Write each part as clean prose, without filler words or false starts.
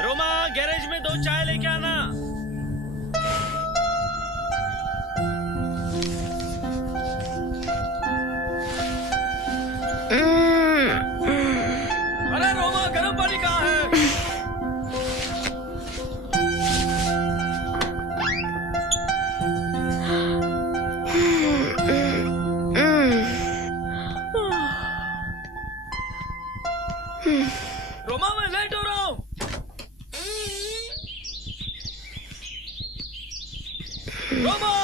Roma, garage में 2 चाय लेके आना। अरे रोमा, गर्म पानी कहाँ है? रोमा, मैं लेट हो रहा हूँ। रोमा!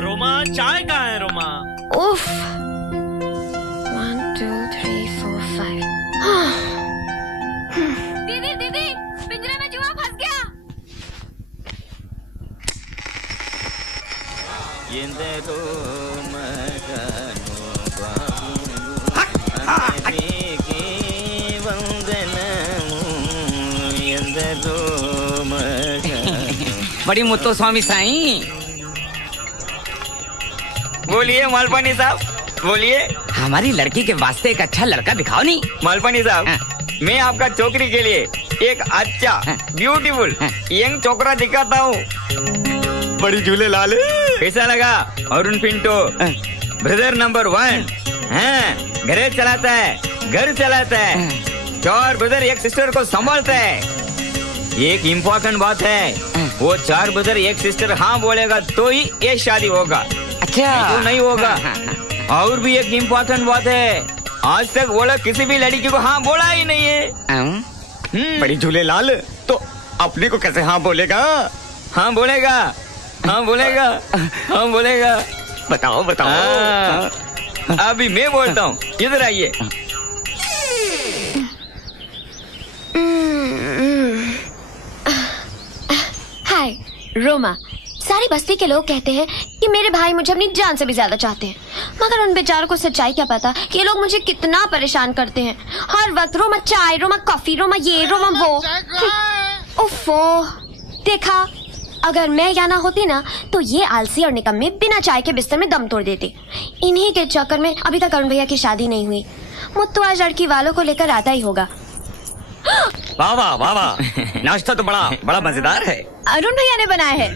रोमा, चाय कहाँ है रोमा? उफ। 1 2 3 4 5। दीदी दीदी, पिंजरे में चूहा फंस गया। बड़ी मुत्तो स्वामी साईं। बोलिए मालपानी साहब, बोलिए। हमारी लड़की के वास्ते एक अच्छा लड़का दिखाओ नहीं। मालपानी साहब, मैं आपका छोकरी के लिए एक अच्छा ब्यूटीफुल यंग छोकरा दिखाता हूँ। बड़ी झूले लाल। कैसा लगा? Arun Pinto, brother number 1। घर चलाता है, घर चलाता है, 4 ब्रदर 1 सिस्टर को संभालता है। एक इम्पोर्टेंट बात है, वो 4 ब्रदर 1 सिस्टर हाँ बोलेगा तो ही ये शादी होगा, अच्छा तो नहीं होगा। और भी एक इम्पोर्टेंट बात है, आज तक वो लोग किसी भी लड़की को हाँ बोला ही नहीं है। बड़ी झूले लाल, तो अपने को कैसे हाँ बोलेगा? हाँ बोलेगा, हाँ बोलेगा, हाँ बोलेगा। बताओ बताओ। अभी मैं बोलता हूँ, इधर आइए। हाय रोमा, सारी बस्ती के लोग कहते हैं कि मेरे भाई मुझे अपनी जान से भी ज्यादा चाहते हैं, मगर उन बेचारों को सच्चाई क्या पता कि ये लोग मुझे कितना परेशान करते हैं। हर वक्त रोमा चाय, रोमा कॉफी, रोमा ये, रोमा वो। उफ़ो, देखा, अगर मैं यहाँ ना होती ना तो ये आलसी और निकम्मे बिना चाय के बिस्तर में दम तोड़ देते। इन्हीं के चक्कर में अभी तक अरुण भैया की शादी नहीं हुई। मुत्तू आज लड़की वालों को लेकर आता ही होगा। वाह वाह वाह वाह, नाश्ता तो बड़ा बड़ा मजेदार है। अरुण भैया ने बनाया है।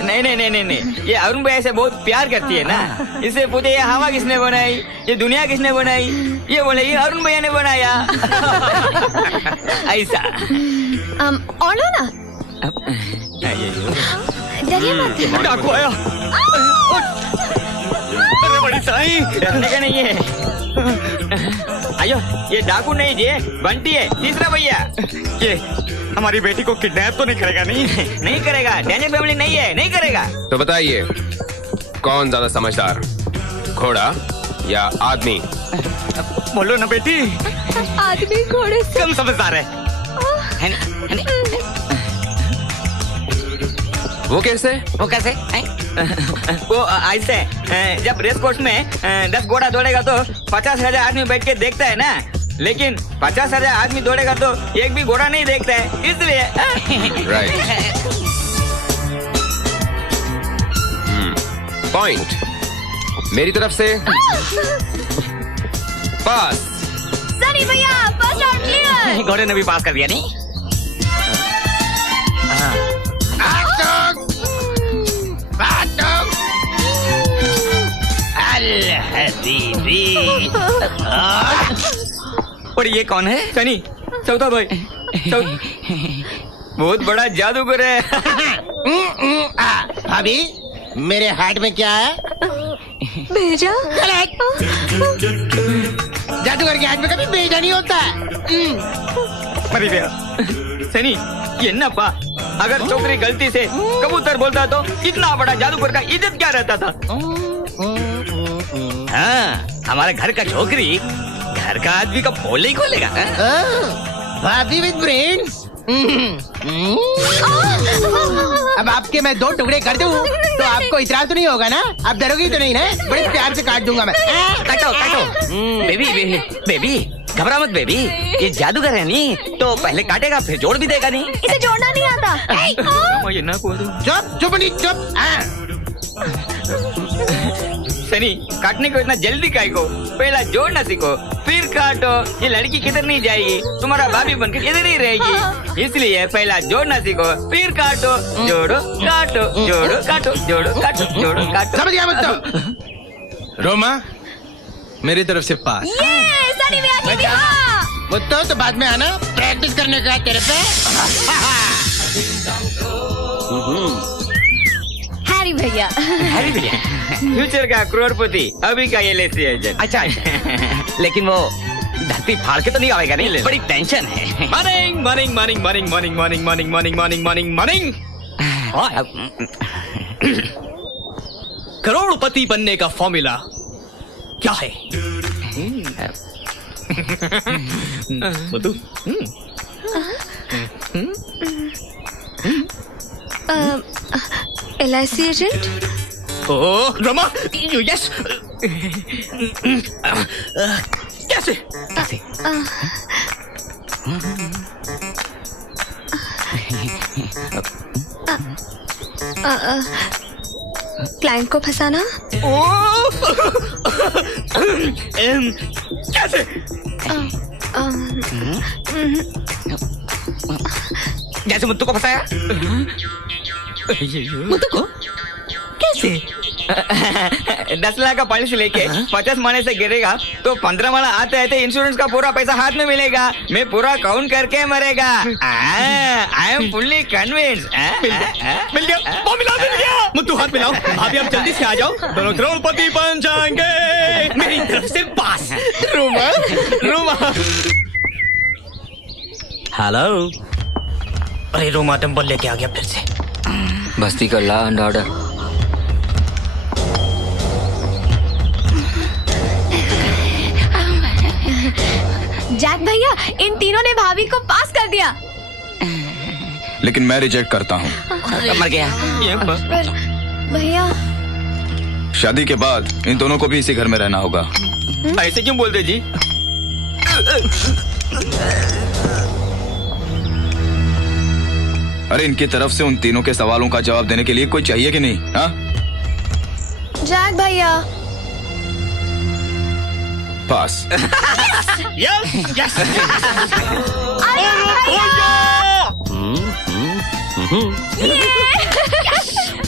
नहीं नहीं नहीं नहीं, ये अरुण भैया से बहुत प्यार करती है ना, इससे पूछे ये हवा किसने बनाई, ये दुनिया किसने बनाई, ये बोले ये अरुण भैया ने बनाया। ऐसा और लो ना, डरिए मत। डाकू आया। अरे बड़ी साईं, डरने का नहीं है। आयो, ये डाकू नहीं जी, बंटी है, तीसरा भैया। ये हमारी बेटी को किडनैप तो नहीं करेगा? नहीं नहीं करेगा, डैनी फैमिली नहीं है, नहीं करेगा। तो बताइए, कौन ज्यादा समझदार, घोड़ा या आदमी? बोलो ना बेटी। आदमी घोड़े से कम समझदार है। वो कैसे? वो कैसे? वो ऐसे, जब रेस कोर्स में 10 घोड़ा दौड़ेगा तो 50,000 आदमी बैठ के देखता है ना, लेकिन 50,000 आदमी दौड़ेगा तो एक भी घोड़ा नहीं देखता है, इसलिए। राइट। पॉइंट मेरी तरफ से। पास। सनी भैया, फर्स्ट आउट क्लियर। घोड़े ने भी पास कर दिया नहीं? और ये कौन है? सनी, चौथा भाई, बहुत बड़ा जादूगर है। भाभी, मेरे हार्ट में क्या है? भेजा। जादूगर के हाथ में कभी भेजा नहीं होता है। मरी गया। सनी, ये नपा, अगर छोकरी गलती से कबूतर बोलता तो इतना बड़ा जादूगर का इज्जत क्या रहता था? हाँ, हमारे घर का छोकरी घर का आदमी का पोल ही खोलेगा। भाभी विद ब्रेन्स। अब आपके मैं 2 टुकड़े कर दूं तो आपको इतराज तो नहीं होगा ना? आप डरोगी तो नहीं ना? बड़े प्यार से काट दूंगा मैं। काटो काटो। बेबी बेबी, घबरा मत बेबी, ये जादूगर है नहीं तो पहले काटेगा फिर जोड़ भी देगा नहीं। इसे जोड़ना नहीं आता। ये ना बोलो चुप चुप नहीं चुप। सनी, काटने को इतना जल्दी काहे को? पहला जोड़ना सीखो फिर काटो। ये लड़की किधर नहीं जाएगी, तुम्हारा भाभी बनकर इधर ही रहेगी। इसलिए पहला जोड़ना सीखो फिर काटो। जोड़ो काटो, जोड़ो काटो, जोड़ो काटो, जोड़ो काटो। समझ गया मत तो। रोमा, मेरी तरफ से पास। ये सनी भैया की विवाह। मुत्तो तो बाद में आना प्रैक्टिस करने का तेरे पे। हैरी भैया। हैरी भैया, फ्यूचर का करोड़पति, अभी का LIC एजेंट। अच्छा लेकिन वो धरती फाड़ के तो नहीं आएगा नहीं, बड़ी टेंशन है। Morning morning morning morning morning morning morning morning morning morning morning. करोड़पति बनने का फॉर्मूला क्या है? Madhu, LIC agent. Oh Rama, yes. कैसे? क्लाइंट को फंसाना। कैसे? जैसे मुत्तू को फंसाया। मुत्तू को कैसे? 10 लाख का पॉलिसी लेके 50 माले से गिरेगा तो 15 माला आते आते इंश्योरेंस का पूरा पैसा हाथ में मिलेगा। मैं पूरा काउंट करके मरेगा। I am fully convince. मिल गया, वो मिल गया। मुत्तू हाथ मिलाओ, अभी आप जल्दी से आ जाओ, दोनों करोड़पति बन जाएंगे मेरी तरफ से पास। रोमा रोमा। हेलो। अरे रोमा डंबल लेके आ गया फिर से। बस्ती का लॉ एंड ऑर्डर। जैक भैया, इन तीनों ने भाभी को पास कर दिया। लेकिन मैं रिजेक्ट करता हूँ। मर गया। पर भैया, शादी के बाद इन दोनों को भी इसी घर में रहना होगा। ऐसे क्यों बोलते जी? अरे इनकी तरफ से उन तीनों के सवालों का जवाब देने के लिए कोई चाहिए कि नहीं? हाँ? जैक भैया। पास। Yes yes.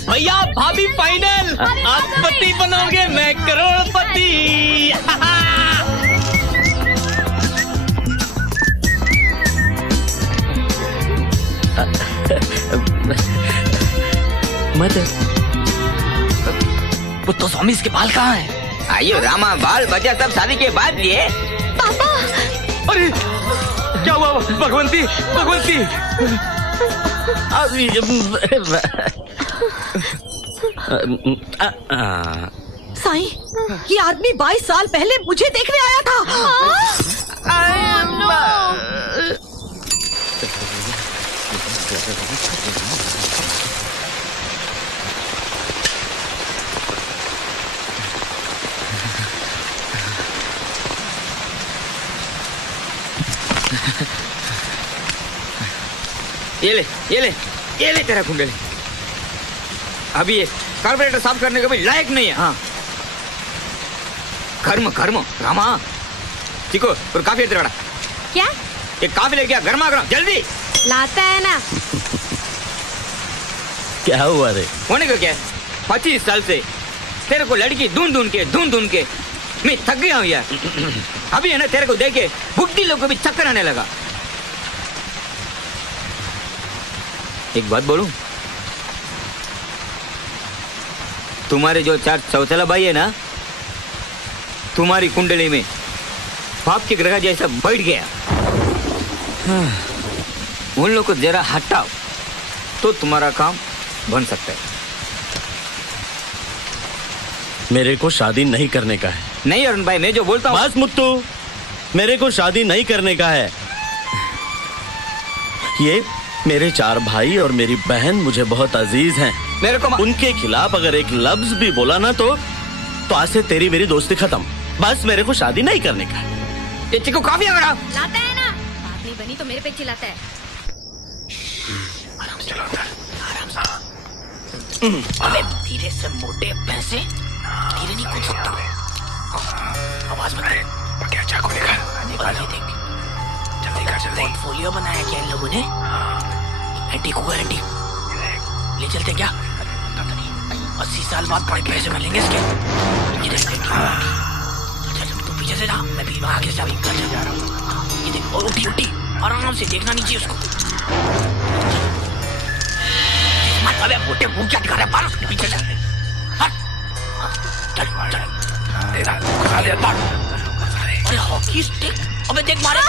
भैया भाभी फाइनल, आप पति बनोगे, मैं करोड़पति। मदर, पुत्तो स्वामी इसके बाल कहाँ हैं? आइयो रामा, बाल बचा सब शादी के बाद लिए। पापा। अरे क्या हुआ? भगवंती भगवंती। साईं, ये आदमी 22 साल पहले मुझे देखने आया था। ये ले ये ले ये ले तेरा कुंडली। अभी ये कार्बोरेटर साफ करने का भी लायक नहीं है। हाँ, कर्म कर्म रामा। ठीक हो, और काफी तेरा क्या? एक काफी ले गया, गर्मा गर्म जल्दी लाता है ना। क्या हुआ रे? होने को क्या? 25 साल से तेरे को लड़की ढूंढ ढूंढ के मैं थक गया हूँ यार। अभी है ना, तेरे को देख के बुढ़ी लोग को भी चक्कर आने लगा। एक बात बोलूं, तुम्हारे जो 4 चौथला भाई है ना, तुम्हारी कुंडली में पाप के ग्रह जैसा बैठ गया। उन लोग को जरा हटाओ तो तुम्हारा काम बन सकता है। मेरे को शादी नहीं करने का है। नहीं अरुण भाई, मैं जो बोलता हूँ। बस मुत्तू, मेरे को शादी नहीं करने का है। ये मेरे 4 भाई और मेरी बहन मुझे बहुत अजीज हैं। मेरे को उनके खिलाफ अगर एक लफ्ज भी बोला ना तो आज से तेरी मेरी दोस्ती खत्म। बस मेरे को शादी नहीं करने का है। ये चिकू कॉफी है मेरा। लाता है ना, बात नहीं बनी तो मेरे पे चिल्लाता है। अबे धीरे से मोटे पैसे, धीरे नहीं कूद सकता। आवाज मत दे। क्या चाकू निकाल निकाल ये देख। जल्दी कर जल्दी। पोर्टफोलियो बनाया क्या इन लोगों ने? एंटीक हुआ एंटीक। ले चलते क्या? 80 साल बाद बड़े पैसे मिलेंगे इसके। ये देख एंटीक। चल तू पीछे से जा, मैं भी आगे से जा रहा हूँ। ये देख और उठी उठी, आराम से देखना नहीं चाहिए उसको। अबे मोटे मुंह क्या दिखा रहा है? मार उसके पीछे चल। चल चल। अरे हॉकी स्टिक, अबे देख मारे।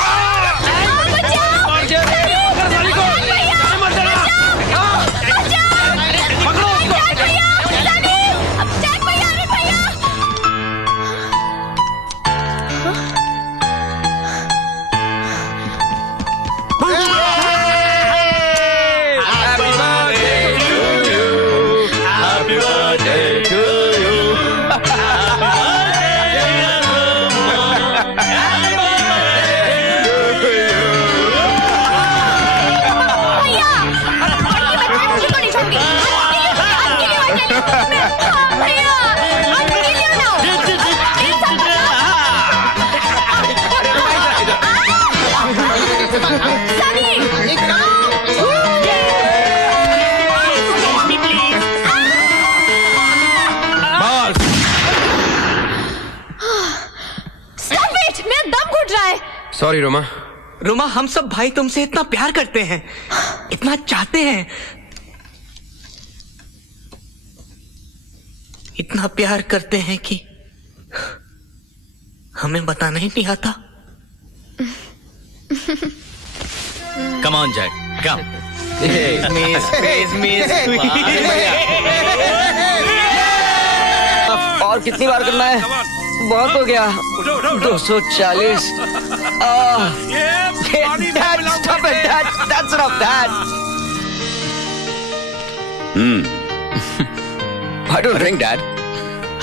सॉरी रोमा। रोमा, हम सब भाई तुमसे इतना प्यार करते हैं, इतना चाहते हैं, इतना प्यार करते हैं कि हमें बताना ही नहीं आता। कम ऑन जैक, कम। और कितनी बार करना है? बहुत हो गया। 240। I don't drink, Dad.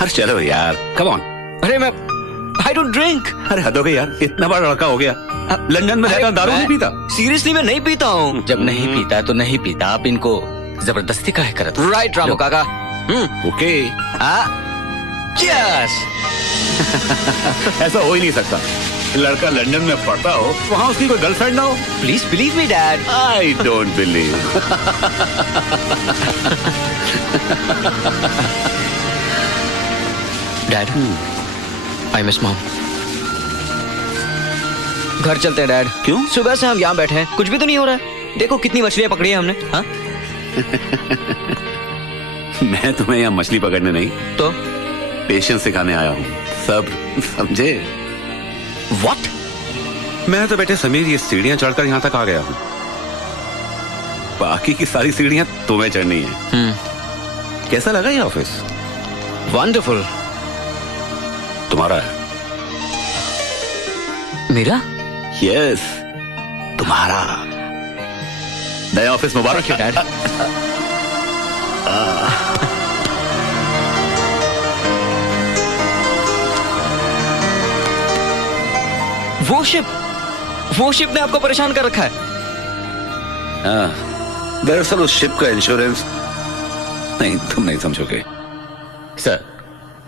अरे चलो यार, कम ऑन। अरे मैं I don't drink. अरे हद हो गई यार, इतना बड़ा लड़का हो गया, लंदन में रहता दारू नहीं पीता। सीरियसली मैं नहीं पीता हूँ। जब नहीं पीता है तो नहीं पीता, आप इनको जबरदस्ती काहे करत हो? राइट रामू काका। ओके। Cheers. ऐसा हो ही नहीं सकता। लड़का लंदन में पढ़ता हो, वहाँ उसकी कोई गर्लफ्रेंड ना हो। Please believe me, Dad. I don't believe. Dad, I miss mom. घर चलते हैं डैड। क्यों? सुबह से हम यहाँ बैठे हैं, कुछ भी तो नहीं हो रहा है। देखो कितनी मछलियाँ पकड़ी है हमने। हाँ? मैं तुम्हें यहाँ मछली पकड़ने नहीं तो पेशेंस सिखाने आया हूँ। सब समझे? What? मैं तो बेटे समीर ये सीढ़ियाँ चढ़कर यहाँ तक आ गया हूँ। बाकी की सारी सीढ़ियाँ तुम्हें चढ़नी है। कैसा लगा ये ऑफिस? Wonderful. तुम्हारा है? मेरा? यस, तुम्हारा। नया ऑफिस मुबारक है डैड। वो शिप ने आपको परेशान कर रखा है। दरअसल उस शिप का इंश्योरेंस नहीं, तुम नहीं समझोगे। सर,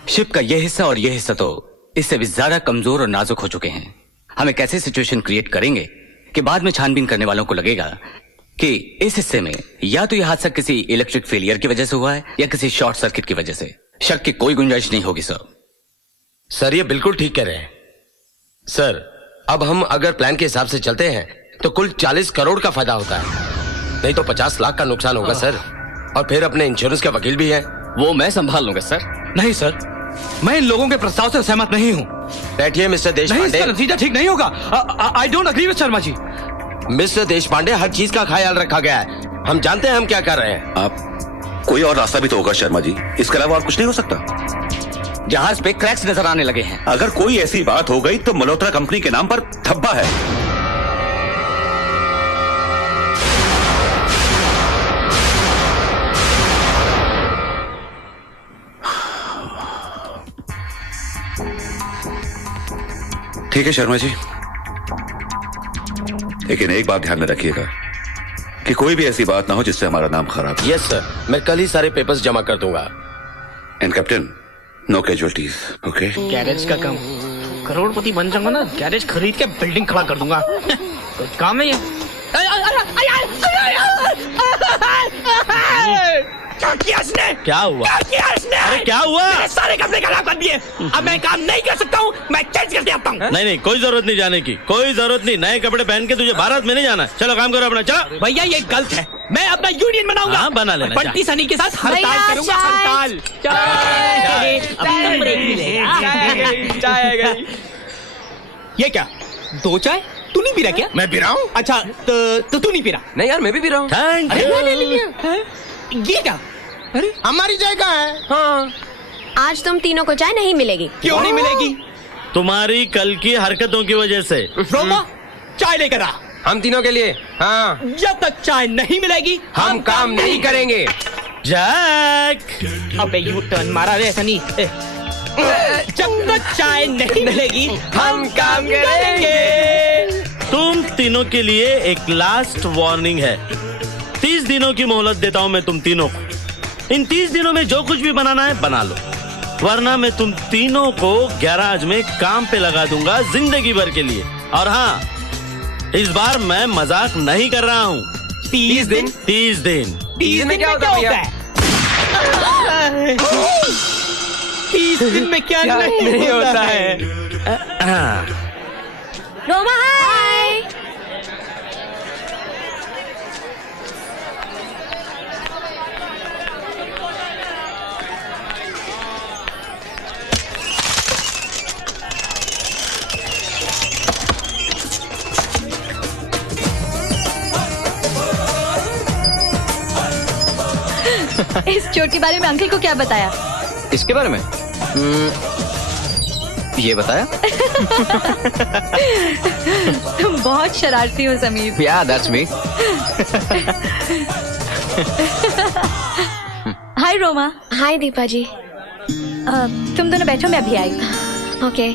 शिप का यह हिस्सा और यह हिस्सा तो इससे भी ज्यादा कमजोर और नाजुक हो चुके हैं। हम एक ऐसी सिचुएशन क्रिएट करेंगे कि बाद में छानबीन करने वालों को लगेगा कि इस हिस्से में या तो यह हादसा किसी इलेक्ट्रिक फेलियर की वजह से हुआ है या किसी शॉर्ट सर्किट की वजह से। शक की कोई गुंजाइश नहीं होगी सर। सर ये बिल्कुल ठीक कह रहे हैं। सर अब हम अगर प्लान के हिसाब से चलते हैं तो कुल 40 करोड़ का फायदा होता है, नहीं तो 50 लाख का नुकसान होगा सर। और फिर अपने इंश्योरेंस के वकील भी हैं। वो मैं संभाल लूंगा सर। नहीं सर, मैं इन लोगों के प्रस्ताव से सहमत नहीं हूँ। बैठिए मिस्टर नहीं, देशपांडे। इसका नतीजा ठीक नहीं होगा। I don't agree with Sharma ji. Mister Deshpande, हर चीज का ख्याल रखा गया है। हम जानते हैं हम क्या कर रहे हैं। आप कोई और रास्ता भी तो होगा शर्मा जी, इसके अलावा और कुछ नहीं हो सकता। जहाज पे क्रैक्स नजर आने लगे हैं। अगर कोई ऐसी बात हो गई तो मल्होत्रा कंपनी के नाम पर धब्बा है। ठीक है शर्मा जी, लेकिन एक बात ध्यान में रखिएगा कि कोई भी ऐसी बात ना हो जिससे हमारा नाम खराब हो। यस सर, मैं कल ही सारे पेपर्स जमा कर दूंगा। And captain, no casualties, okay? Garage का काम, करोड़पति बन जाऊंगा ना, गैरेज खरीद के बिल्डिंग खड़ा कर दूंगा। कोई काम है ये? क्या किया इसने? क्या हुआ? क्या किया इसने? अरे क्या हुआ? मेरे सारे कपड़े खराब कर दिए। अब मैं काम नहीं कर सकता हूँ, मैं चेंज करके आता हूँ। नहीं नहीं, कोई जरूरत नहीं जाने की, कोई जरूरत नहीं। नए कपड़े पहन के तुझे भारत में नहीं जाना। चलो काम करो अपना, चलो। भैया ये गलत है, मैं अपना यूनियन बनाऊंगा। हाँ, बना लेना। बंटी सनी के साथ हड़ताल करूंगा, हड़ताल। चाय। ये क्या, 2 चाय? तू नहीं पी रहा क्या? मैं पी रहा हूँ। अच्छा तो तू नहीं पी रहा? नहीं यार, मैं भी पी रहा हूँ। थैंक अरे यू। मैंने ले लिया। ये क्या? अरे हमारी जगह है। हाँ, आज तुम तीनों को चाय नहीं मिलेगी। क्यों नहीं मिलेगी? तुम्हारी कल की हरकतों की वजह से। रोमा, चाय लेकर आ। हम तीनों के लिए। हाँ, जब तक चाय नहीं मिलेगी हम काम नहीं करेंगे। जैक, अबे यू टर्न मारा रे ऐसा नहीं। जब तक चाय नहीं मिलेगी हम काम करेंगे। तुम तीनों के लिए एक लास्ट वार्निंग है। 30 दिनों की मोहलत देता हूं मैं तुम तीनों को। इन 30 दिनों में जो कुछ भी बनाना है बना लो, वरना मैं तुम तीनों को गैराज में काम पे लगा दूंगा जिंदगी भर के लिए। और हाँ, इस बार मैं मजाक नहीं कर रहा हूँ। 30 दिन? 30 दिन। 30 दिन क्या होता है? 30 दिन में क्या नहीं होता है? रोमा हाय। इस चोट के बारे में अंकल को क्या बताया? इसके बारे में ये बताया? तुम बहुत शरारती हो समीर। Yeah, that's me. हाय रोमा। हाय दीपा जी। तुम दोनों बैठो, मैं अभी आई। ओके।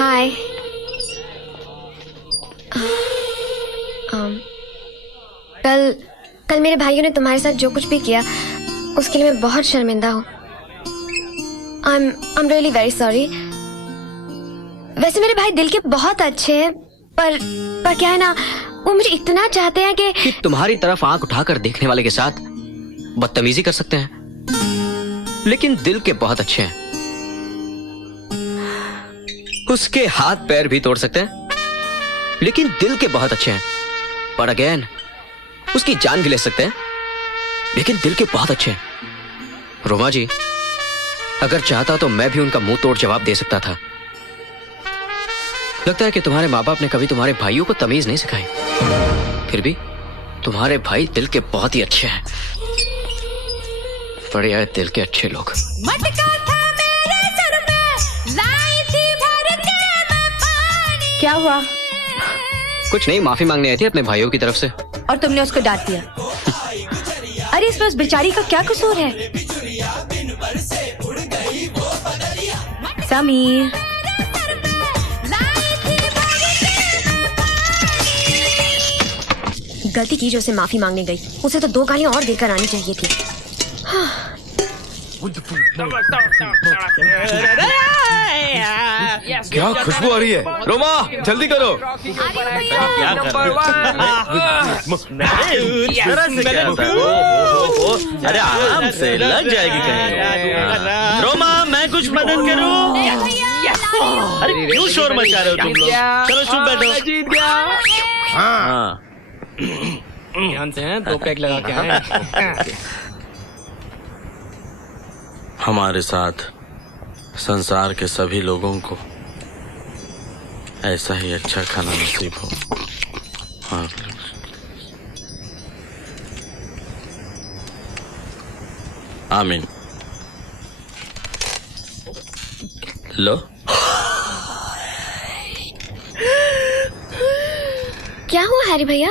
हाय। कल मेरे भाइयों ने तुम्हारे साथ जो कुछ भी किया उसके लिए मैं बहुत शर्मिंदा हूँ। I'm really very sorry। वैसे मेरे भाई दिल के बहुत अच्छे हैं, पर क्या है ना, वो मुझे इतना चाहते हैं कि तुम्हारी तरफ आंख उठाकर देखने वाले के साथ बदतमीजी कर सकते हैं, लेकिन दिल के बहुत अच्छे हैं। उसके हाथ पैर भी तोड़ सकते हैं, लेकिन दिल के बहुत अच्छे हैं। पर अगेन, उसकी जान भी ले सकते हैं, लेकिन दिल के बहुत अच्छे हैं। रोमा जी, अगर चाहता तो मैं भी उनका मुंह तोड़ जवाब दे सकता था। लगता है कि तुम्हारे माँ बाप ने कभी तुम्हारे भाइयों को तमीज नहीं सिखाई। फिर भी तुम्हारे भाई दिल के बहुत ही अच्छे हैं। बड़े आए दिल के अच्छे लोग। क्या हुआ? कुछ नहीं, माफी मांगने आई थी अपने भाइयों की तरफ से। और तुमने उसको डांट दिया? अरे इस बस बेचारी का क्या कसूर है? समीर, गलती की जो उसे माफी मांगने गई, उसे तो 2 गालियां और देकर आनी चाहिए थी। क्या खुशबू आ रही है? रोमा, जल्दी करो। क्या अरे आराम से, लग जाएगी कहीं। रोमा, मैं कुछ मदद करूं? अरे क्यों शोर मचा रहे हो तुम लोग? चलो चुप बैठो। जीत गया। हाँ, ध्यान से हैं, 2 पैक लगा के आए। हमारे साथ संसार के सभी लोगों को ऐसा ही अच्छा खाना नसीब हो। हाँ। आमीन। लो। क्या हुआ हैरी भैया?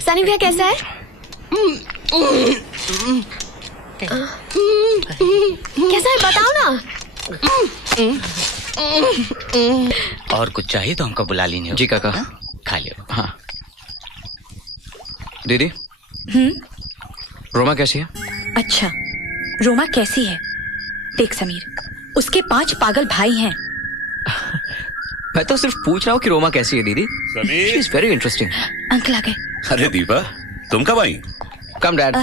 सनी भैया कैसा है? कैसा है बताओ ना। और कुछ चाहिए तो हमको बुला लीजिए। जी काका। खा लियो। हाँ दीदी। रोमा कैसी है? अच्छा, रोमा कैसी है? देख समीर, उसके 5 पागल भाई हैं। मैं तो सिर्फ पूछ रहा हूँ कि रोमा कैसी है दीदी। Sameer. She is very interesting। Uncle आ गए। अरे दीपा, तुम कब आई? कम डैड।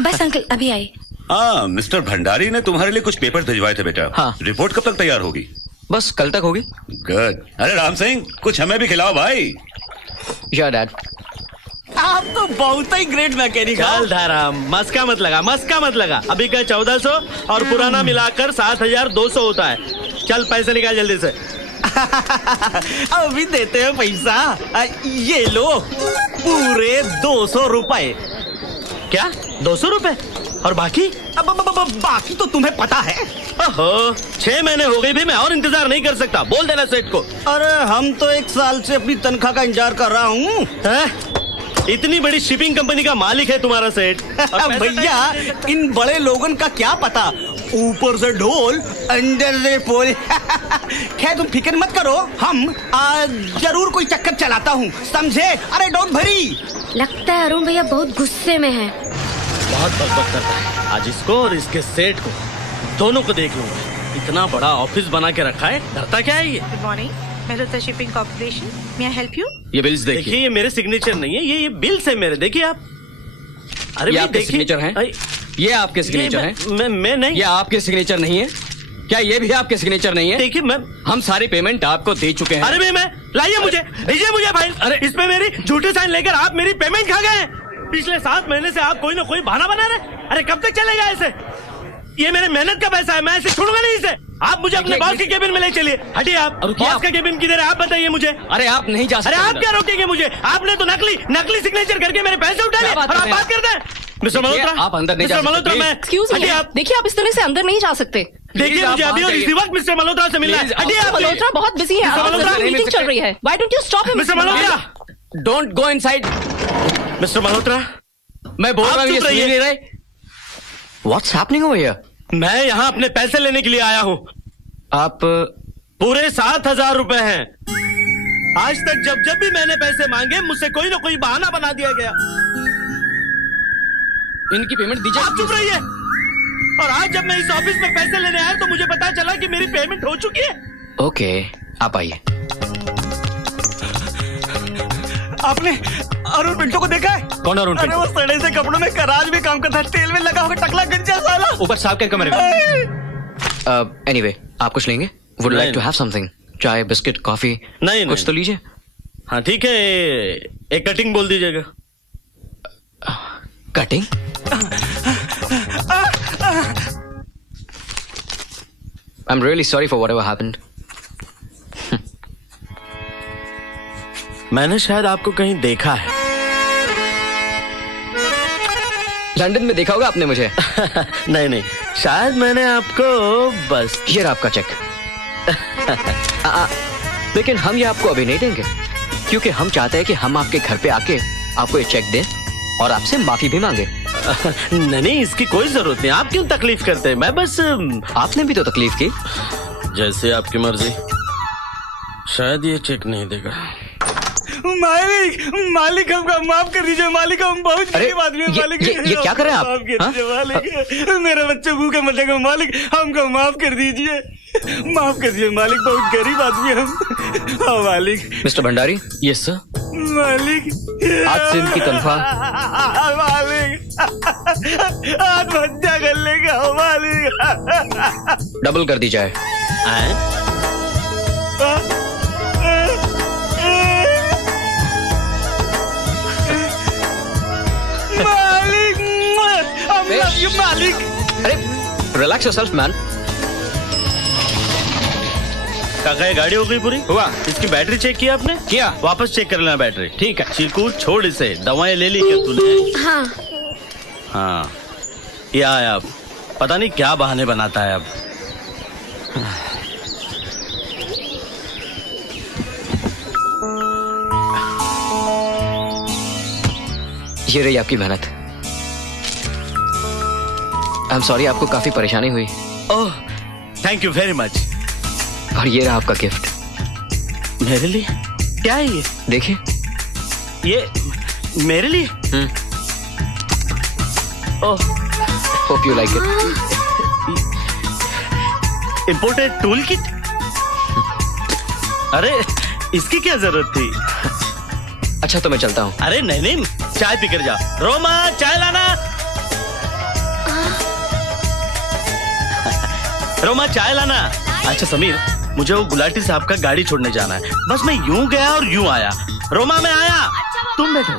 बस अंकल अभी आए। हाँ, मिस्टर भंडारी ने तुम्हारे लिए कुछ पेपर भिजवाए थे बेटा। हाँ। रिपोर्ट कब तक तैयार होगी? बस कल तक होगी। गुड। अरे राम सिंह, कुछ हमें भी खिलाओ भाई। या डैड। आप तो बहुत ही ग्रेट मैकेनिक हो। चल धारा, मस्का मत लगा। अभी का 1400 और पुराना मिलाकर 7200 होता है। चल पैसे निकाल जल्दी से। अभी देते हैं पैसा। ये लो पूरे 200 रुपए। क्या 200 रुपए? और बाकी? बाकी तो तुम्हें पता है। ओहो, 6 महीने हो गए भी, मैं और इंतजार नहीं कर सकता। बोल देना सेठ को। अरे हम तो 1 साल से अपनी तनख्वाह का इंतजार कर रहा हूँ। इतनी बड़ी शिपिंग कंपनी का मालिक है तुम्हारा सेठ। भैया इन बड़े लोगों का क्या पता, ऊपर से ढोल अंदर से पोल। खैर तुम फिक्र मत करो, हम जरूर कोई चक्कर चलाता हूँ, समझे? अरे डोंट वरी। लगता है अरुण भैया बहुत गुस्से में हैं। बहुत बकबक करता है। आज इसको और इसके सेठ को दोनों को देख लूंगा। इतना बड़ा ऑफिस बना के रखा है, डरता क्या है ये? Good morning, Mehta shipping corporation, may I help you? ये बिल्स देखिए, ये मेरे सिग्नेचर नहीं है, ये बिल्स है मेरे। देखिए आप। अरे ये आपके सिग्नेचर हैं? ये आपके सिग्नेचर हैं? मैं नहीं। ये आपके सिग्नेचर नहीं है क्या? ये भी आपके सिग्नेचर नहीं है? देखिए मैं, हम सारी पेमेंट आपको दे चुके हैं। अरे मैं लाइए मुझे, दीजिए मुझे फाइल। अरे इसमें मेरी झूठे साइन लेकर आप मेरी पेमेंट खा गए। पिछले 7 महीने से आप कोई ना कोई बहाना बना रहे। अरे कब तक चलेगा ऐसे? ये मेरे मेहनत का पैसा है, मैं ऐसे छोड़ूंगा नहीं इसे। आप मुझे अपने बॉस के केबिन में ले चलिए। हटिए आप। बॉस का केबिन किधर है आप बताइए मुझे। अरे आप नहीं जा सकते। अरे आप क्या रोकेंगे मुझे? आपने तो नकली सिग्नेचर करके मेरे पैसे उठा लिए और आप बात करते हैं। मिस्टर मल्होत्रा, आप अंदर नहीं जा सकते। मल्होत्रा, मैं एक्सक्यूज मी, देखिए आप इस तरह से अंदर नहीं जा सकते। देखिए मुझे अभी और इसी वक्त मिस्टर मल्होत्रा से मिलना है। हटिए आप। मल्होत्रा बहुत बिजी है, मीटिंग चल रही है। Why don't you stop him? Mister Malhotra, don't go inside. Mister Malhotra, मैं बोल रहा हूँ, ये सुन नहीं रहे। What's happening over here? मैं यहाँ अपने पैसे लेने के लिए आया हूँ। आप पूरे 7000 रुपए हैं। आज तक जब भी मैंने पैसे मांगे मुझसे कोई ना कोई बहाना बना दिया गया। इनकी पेमेंट दीजिए। आप चुप रहिए। और आज जब मैं इस ऑफिस में पैसे लेने आया तो मुझे पता चला कि मेरी पेमेंट हो चुकी है। ओके, आप आइए। आपने अरुण पिंटो को देखा है? कौन अरुण पिंटो? अरे वो सड़े से कपड़ों में कराज में काम करता है, तेल में लगा होगा, टकला गंजा साला। ऊपर साहब के कमरे में। एनीवे, आप कुछ लेंगे? Would like to have something? चाय, बिस्किट, कॉफी? नहीं, कुछ तो लीजिए। हाँ ठीक है, एक कटिंग बोल दीजिएगा। Cutting? I am really sorry for whatever happened. मैंने शायद आपको कहीं देखा है। लंदन में देखा होगा आपने मुझे। नहीं, शायद मैंने आपको बस। ये आपका चेक। लेकिन हम ये आपको अभी नहीं देंगे, क्योंकि हम चाहते हैं कि हम आपके घर पे आके आपको ये चेक दें और आपसे माफी भी मांगे। नहीं, इसकी कोई जरूरत नहीं। आप क्यों तकलीफ करते हैं? मैं बस। आपने भी तो तकलीफ की। जैसे आपकी मर्जी। शायद ये चेक नहीं देगा। मालिक हमको माफ कर दीजिए। मालिक, हम बहुत गरीब आदमी हैं। मालिक, ये क्या कर रहे हैं आप? माफ कर दीजिए मालिक। मेरे बच्चे भूखे मरेंगे मालिक, हमको माफ कर दीजिए। माफ कर दीजिए मालिक, बहुत गरीब आदमी हम। हाँ मालिक। मिस्टर भंडारी। Yes sir. मालिक, आज से इनकी तनख्वाह। मालिक, आत्महत्या कर लेगा मालिक। डबल कर दी जाए। मालिक, अरे रिलैक्स योरसेल्फ मैन। काका, ये गाड़ी हो गई पूरी? हुआ। इसकी बैटरी चेक किया आपने? किया। वापस चेक कर लेना बैटरी। ठीक है। चीकू छोड़ इसे। दवाएं ले ली क्या तूने? हाँ। ये आया अब। पता नहीं क्या बहाने बनाता है अब। ये रही आपकी मेहनत। आई एम सॉरी, आपको काफी परेशानी हुई। ओह, थैंक यू वेरी मच। और ये रहा आपका गिफ्ट। मेरे लिए? क्या है ये? देखिए। ये मेरे लिए? Oh, hope you like it. Imported tool kit? अरे इसकी क्या जरूरत थी? अच्छा तो मैं चलता हूँ। अरे नहीं नहीं, चाय पीकर जा। रोमा चाय लाना। रोमा चाय लाना। अच्छा समीर, मुझे वो गुलाटी साहब का गाड़ी छोड़ने जाना है। बस मैं यूं गया और यूं आया। रोमा मैं आया, तुम बैठो।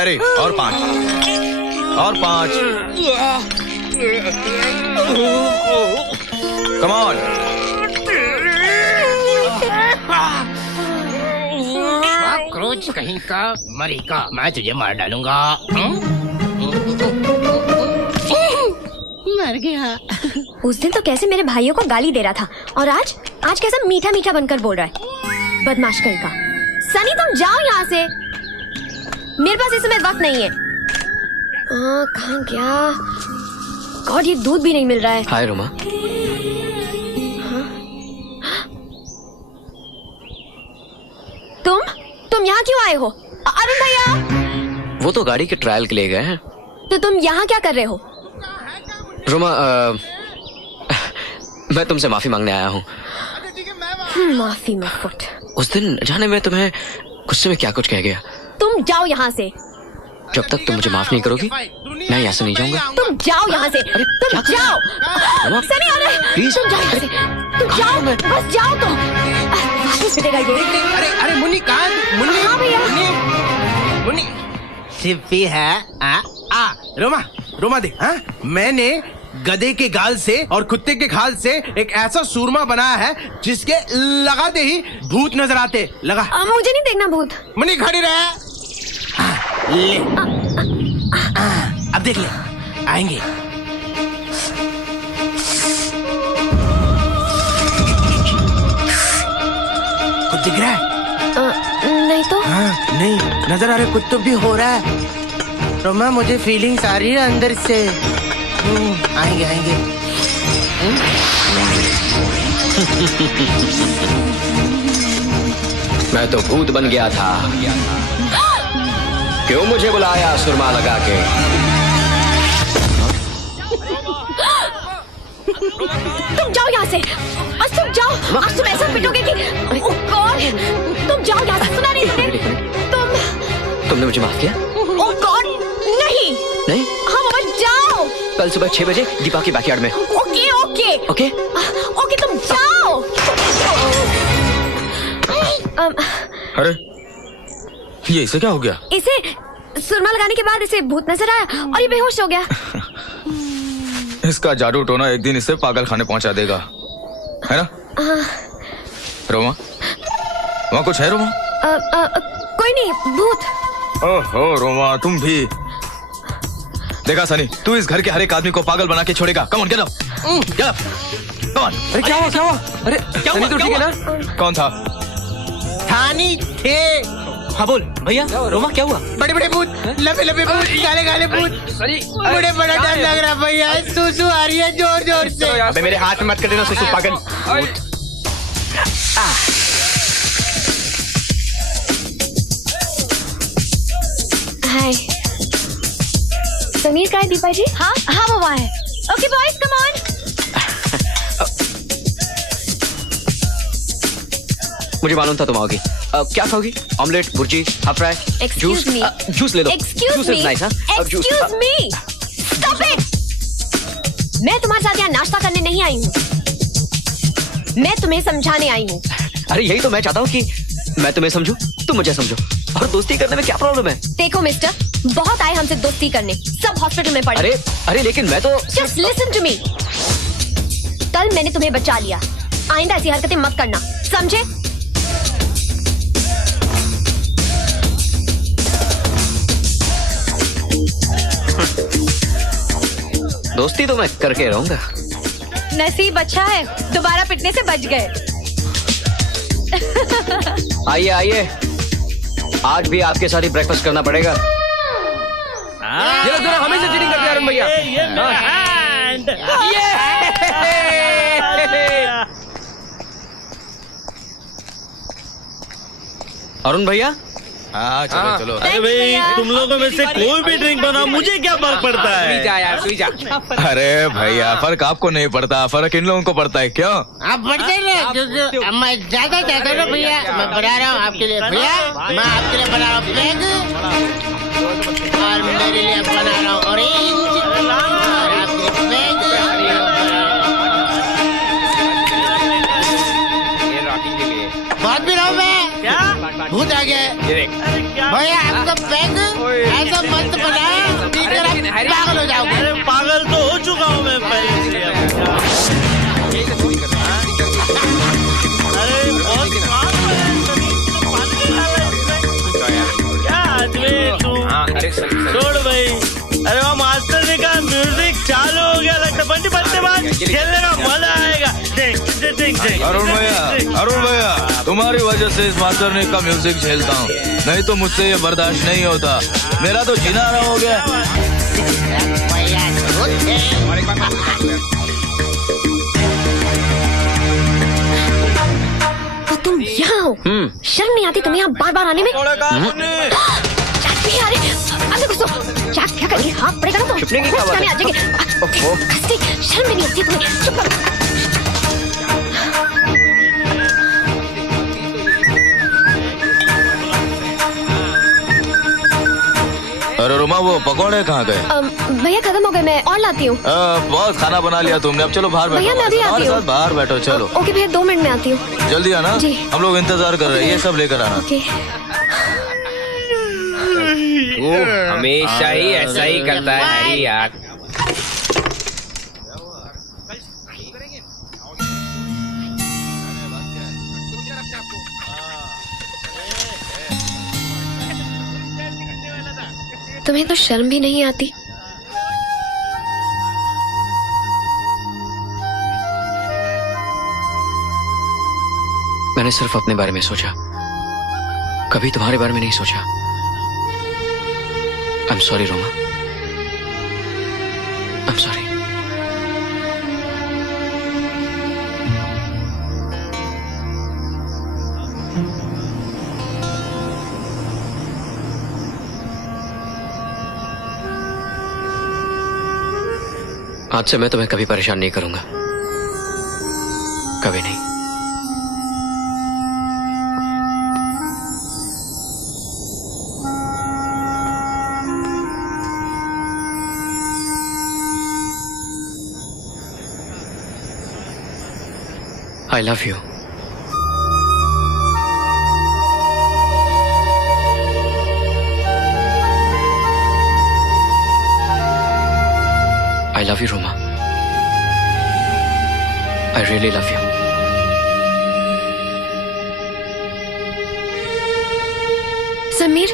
अरे और 5 और 5। Come on. क्रोच कहीं का मरी का, मैं तुझे मार डालूंगा। मर गया। उस दिन तो कैसे मेरे भाइयों को गाली दे रहा था, और आज कैसा मीठा मीठा बनकर बोल रहा है। बदमाश कहीं का। सनी तुम जाओ यहाँ से, मेरे पास इस समय वक्त नहीं है। कहाँ गया? गॉड, ये दूध भी नहीं मिल रहा है। हाय रोमा। तुम यहाँ क्यों आए हो? अरुण भैया। वो तो गाड़ी के ट्रायल के लिए गए हैं। तो तुम यहाँ क्या कर रहे हो? रोमा, मैं तुमसे माफी मांगने आया हूँ। माफी मत फुट। उस दिन जाने में तुम्हें गुस्से में क्या कुछ कह गया। तुम जाओ यहाँ से। जब तक तुम मुझे माफ नहीं करोगी मैं यहाँ से नहीं जाऊंगा। तुम जाओ यहाँ से। तुम जाओ। सनी आ रहे। प्लीज तुम जाओ यहाँ से। तुम जाओ, बस जाओ तुम। वापस मिलेगा ये। अरे मुन्नी कहाँ? मुन्नी। हाँ भैया। मुन्नी सिप्पी है। रोमा देख, हाँ मैंने गधे के गाल से और कुत्ते के खाल से एक ऐसा सूरमा बनाया है जिसके लगाते ही भूत नजर आते। लगा। मुझे नहीं देखना भूत। मुन्नी खड़ी रहे। ले। अब देख ले, आएंगे। कुछ दिख रहा है? नहीं तो। हाँ, नहीं नजर आ रहा है। कुछ तो भी हो रहा है। रोमा मुझे फीलिंग्स आ रही है अंदर से। आएंगे आएंगे। मैं तो भूत बन गया था। क्यों मुझे बुलाया सुरमा लगा के? तुम जाओ यहाँ से। बस तुम जाओ। आज तुम ऐसा पिटोगे कि ओह गॉड। तुम जाओ यहाँ से। सुना नहीं तुमने? तुमने मुझे माफ किया? ओह गॉड, नहीं। नहीं? हाँ बाबा जाओ। कल सुबह 6 बजे दीपा के बैकयार्ड में। ओके ओके ओके ओके, तुम जाओ। अरे ये इसे क्या हो गया? इसे सुरमा लगाने के बाद इसे भूत नजर आया और ये बेहोश हो गया। इसका जादू टोना एक दिन इसे पागल खाने पहुंचा देगा, है ना? रोमा, वहाँ कुछ है रोमा? कोई नहीं, भूत। ओहो रोमा, तुम भी। देखा सनी, तू इस घर के हर एक आदमी को पागल बना के छोड़ेगा। Come on, get up, get up, come on. अरे क्या हुआ? क्या हुआ? अरे क्या हुआ? तो ठीक है ना? कौन था? थानी थे। हाँ बोल भैया। रोमा क्या हुआ? बड़े बड़े भूत, लंबे लंबे भूत, काले काले भूत। बड़े बड़ा डर लग रहा भैया। सुसु आ रही है जोर जोर से। अबे मेरे हाथ में मत कर देना सुसु, पागल। हाय समीर, का है दीपा जी? हाँ हाँ वो वहाँ है। Okay boys come on. मुझे मालूम था तुम आओगी। क्या खाओगी? ऑमलेट, भुर्जी, हाफ फ्राई, जूस? जूस ले लो। Excuse me, excuse me, stop it. मैं तुम्हारे साथ यहाँ नाश्ता करने नहीं आई हूँ, मैं तुम्हें समझाने आई हूँ। अरे यही तो मैं चाहता हूँ कि मैं तुम्हें समझूं, तुम मुझे समझो। और दोस्ती करने में क्या प्रॉब्लम है? देखो मिस्टर, बहुत आए हमसे दोस्ती करने, सब हॉस्पिटल में पड़े। अरे लेकिन मैं तो जस्ट लिसन टू मी। कल मैंने तुम्हें बचा लिया, आइंदा ऐसी हरकतें मत करना, समझे? दोस्ती तो मैं करके रहूंगा। नसीब अच्छा है, दोबारा पिटने से बच गए। आइए आइए, आज भी आपके साथ ही ब्रेकफास्ट करना पड़ेगा। ये लोग दोनों हमेशा चीटिंग करते हैं अरुण भैया। ये मेरा हैंड। अरुण भैया हाँ चलो चलो। अरे भाई तुम लोगों में से कोई भी ड्रिंक बनाओ, मुझे क्या फर्क पड़ता है? तू जा यार, तू जा। अरे भैया फर्क आपको नहीं पड़ता, फर्क इन लोगों को पड़ता है। क्यों आप बढ़ते रहे, क्योंकि मैं ज्यादा चाहता हूँ भैया। मैं बना रहा हूँ आपके लिए भैया, मैं आपके लिए बना रहा हूँ बैग और मेरे लिए बना रहा हूँ ऑरेंज और आपके लिए बैग। ये रॉकिंग के लिए बहुत भी रहा हूँ मैं, क्या भूत आ गया। ये देख भैया आपका बैग ऐसा मस्त बनाया, पीकर आप पागल हो जाओगे। अरे पागल तो हो चुका हूँ मैं पहले से। अरे बहुत क्या आदमी तू? छोड़ भाई। अरे वो मास्टर जी का म्यूजिक चालू हो गया, लगता बंटी बंटी बात खेलने का मजा आएगा। अरुण भैया तुम्हारी वजह से इस मास्टर का म्यूजिक झेलता हूँ, नहीं तो मुझसे ये बर्दाश्त नहीं होता। मेरा तो जीना आराम हो गया। तो तुम यहाँ हो? शर्म नहीं आती तुम्हें यहाँ बार बार आने में? चाट भी आ रहे, अंदर घुसो। चाट क्या करेंगे? हाँ पड़ेगा ना तो छुपने की क्या बात है? आ जाएंगे। शर्म भी नहीं आती तुम्हें? चुप करो। अरे रुमा वो पकौड़े कहाँ गए? भैया खत्म हो गए, मैं और लाती हूँ। बहुत खाना बना लिया तुमने, अब चलो बाहर बैठो। भैया मैं अभी आती हूँ। बाहर बैठो चलो। ओके भैया 2 मिनट में आती हूँ। जल्दी आना, जी। हम लोग इंतजार कर रहे हैं, ये सब लेकर आना। ओके। तू हमेशा ही ऐसा ही करता है हैरी यार। तुम्हें तो शर्म भी नहीं आती? मैंने सिर्फ अपने बारे में सोचा, कभी तुम्हारे बारे में नहीं सोचा। I am sorry Roma, I am sorry. आज से मैं तुम्हें कभी परेशान नहीं करूंगा, कभी नहीं। I love you. I love you, Roma. I really love you. Sameer,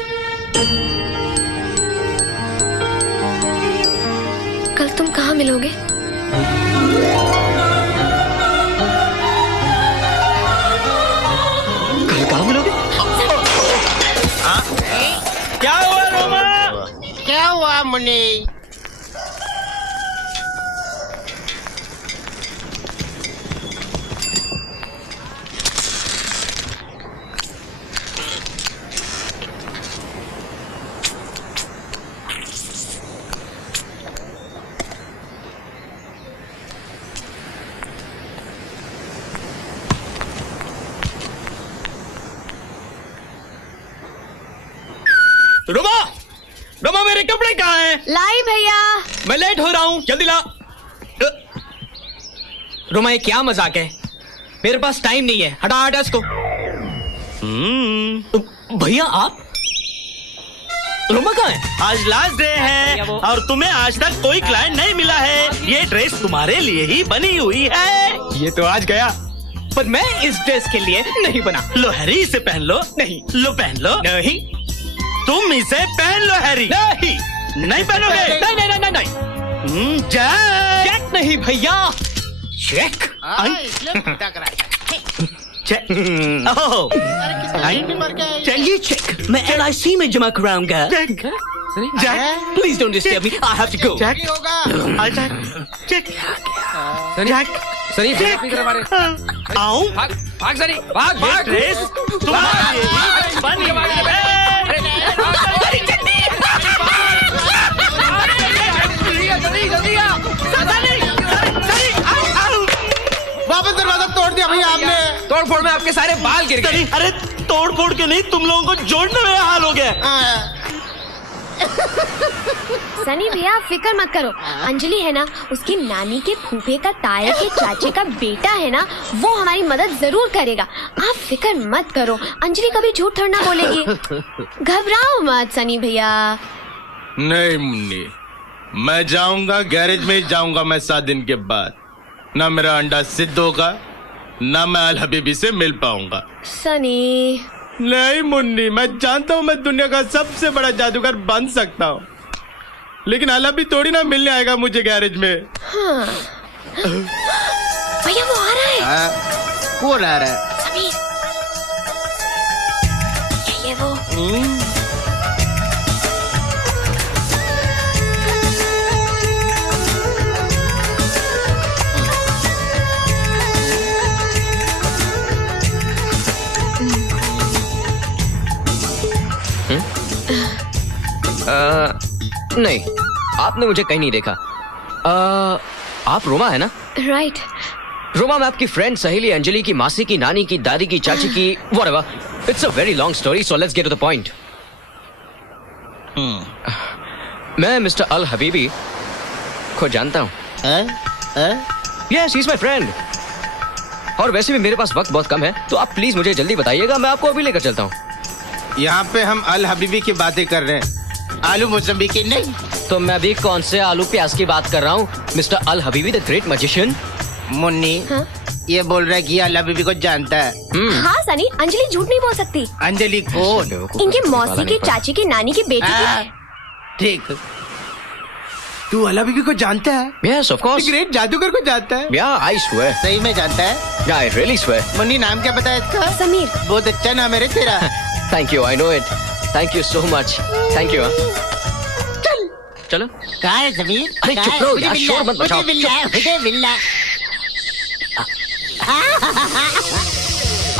कल तुम कहाँ मिलोगे? कल कहाँ मिलोगे? क्या हुआ रोमा? क्या हुआ मुन्नी? रोमा, रोमा मेरे कपड़े कहाँ हैं? लाई भैया। मैं लेट हो रहा हूँ, जल्दी ला। रोमा ये क्या मजाक है? मेरे पास टाइम नहीं है, हटा हटा इसको। भैया आप? रोमा कहाँ है? आज लास्ट डे है और तुम्हें आज तक कोई क्लाइंट नहीं मिला है। ये ड्रेस तुम्हारे लिए ही बनी हुई है। ये तो आज गया, पर मैं इस ड्रेस के लिए नहीं बना। लो हैरी इसे पहन लो। नहीं। लो पहन लो। नहीं। तुम इसे पहन लो हैरी। नहीं। नहीं पहनोगे? नहीं नहीं नहीं नहीं। जैक नहीं भैया, चेक। चेक। चलिए चेक मैं LIC में जमा कराऊंगा। Jack, please don't disturb me. I have to go. Jack, Jack, Sunny फिर अपनी तरफ आ रहे। आऊं? भाग सनी, भाग। रेस तुम्हारी बनी। जल्दी आ। वापस दरवाजा तोड़ दिया भैया आपने। तोड़ फोड़ में आपके सारे बाल गिर गए। अरे तोड़ फोड़ के नहीं, तुम लोगों को जोड़ने में हाल हो गया। सनी भैया आप फिक्र मत करो, अंजलि है ना, उसकी नानी के फूफे का ताए के चाचे का बेटा है ना, वो हमारी मदद जरूर करेगा। आप फिक्र मत करो, अंजलि कभी झूठ थोड़ा ना बोलेगी। घबराओ मत सनी भैया। नहीं मुन्नी, मैं जाऊंगा गैरेज में ही जाऊंगा मैं 7 दिन के बाद। ना मेरा अंडा सिद्ध होगा, ना मैं अल हबीबी से मिल पाऊंगा। सनी नहीं मुन्नी, मैं जानता हूँ मैं दुनिया का सबसे बड़ा जादूगर बन सकता हूँ, लेकिन अल हबीबी थोड़ी ना मिलने आएगा मुझे गैरेज में। हाँ। भैया वो आ रहा है। कौन आ रहा है? समीर। ये वो। नहीं, आपने मुझे कहीं नहीं देखा। आप रोमा है ना? राइट। रोमा मैं आपकी फ्रेंड सहेली अंजलि की मासी की नानी की दादी की चाची की whatever. It's a very long story, so let's get to the point. मैं मिस्टर अल हबीबी को जानता हूँ। Yes, he's my friend. और वैसे भी मेरे पास वक्त बहुत कम है, तो आप प्लीज मुझे जल्दी बताइएगा, मैं आपको अभी लेकर चलता हूँ। यहाँ पे हम अल हबीबी की बातें कर रहे हैं, आलू मौसम्बी की नहीं। तो मैं भी कौन से आलू प्याज की बात कर रहा हूँ? Mister Al Habibi the great magician. Munni ये बोल रहा है कि अल हबीबी को जानता है। हाँ सनी, अंजलि झूठ नहीं बोल सकती। अंजलि कौन? इनके मौसी की चाची की नानी की बेटी की। ठीक, तू अल हबीबी को जानता है? Yes, of course. ग्रेट जादूगर को जानता है? Yeah, I swear. सही में जानता है? Yeah, I really swear. Munni नाम क्या बताया इसका? समीर। बहुत अच्छा नाम है रे तेरा। Thank you, I know it. Thank you so much. Thank you. चलो। कहाँ है समीर? अरे चुप रहो यार, शोर मत मचाओ।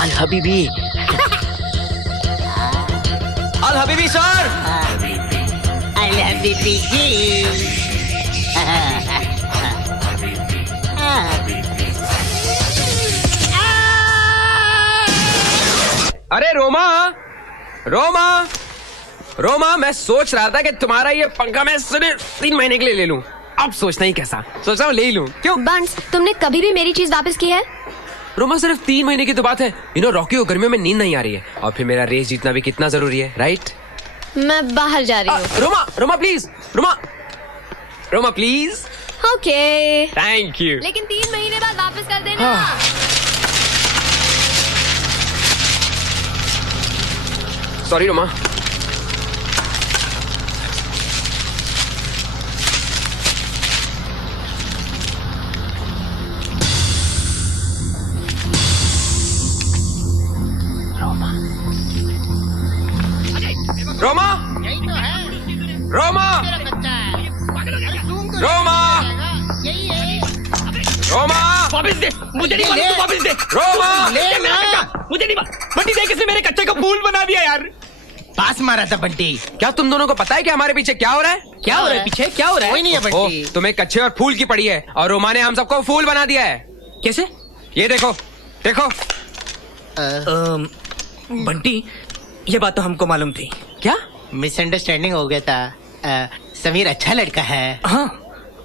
अल हबीबी। अल हबीबी सर। अल हबीबी जी। अरे रोमा, रोमा, रोमा, मैं सोच रहा था कि तुम्हारा ये पंखा मैं सिर्फ 3 महीने के लिए ले लूं। अब सोचना ही कैसा, सोच रहा हूँ ले ही लूं। क्यों? बंस, तुमने कभी भी मेरी चीज वापस की है? रोमा सिर्फ 3 महीने की तो बात है। रॉकी को गर्मियों में नींद नहीं आ रही है, और फिर मेरा रेस जीतना भी कितना जरूरी है, राइट? मैं बाहर जा रही हूँ। Roma, Roma please, Roma, Roma please. Okay. Thank you. लेकिन 3 महीने बाद वापस कर देना। सॉरी रोमा। रोमा, रोमा, रोमा, रोमा, वापस दे, मुझे नहीं मालूम, तू वापस दे। रोमा, मुझे नहीं मालूम। बंटी देख, इसने मेरे कच्चे का फूल बना दिया यार। पास मारा था बंटी। क्या तुम दोनों को पता है कि हमारे पीछे क्या हो रहा है? क्या हो रहा है पीछे? क्या हो रहा है? कोई नहीं है बंटी। तुम्हें कच्चे और फूल की पड़ी है, और रोमा ने हम सबको फूल बना दिया है। कैसे? ये देखो, देखो। बंटी, ये बात तो हमको मालूम थी। क्या? मिसअंडरस्टैंडिंग हो गया था। समीर अच्छा लड़का है। हाँ,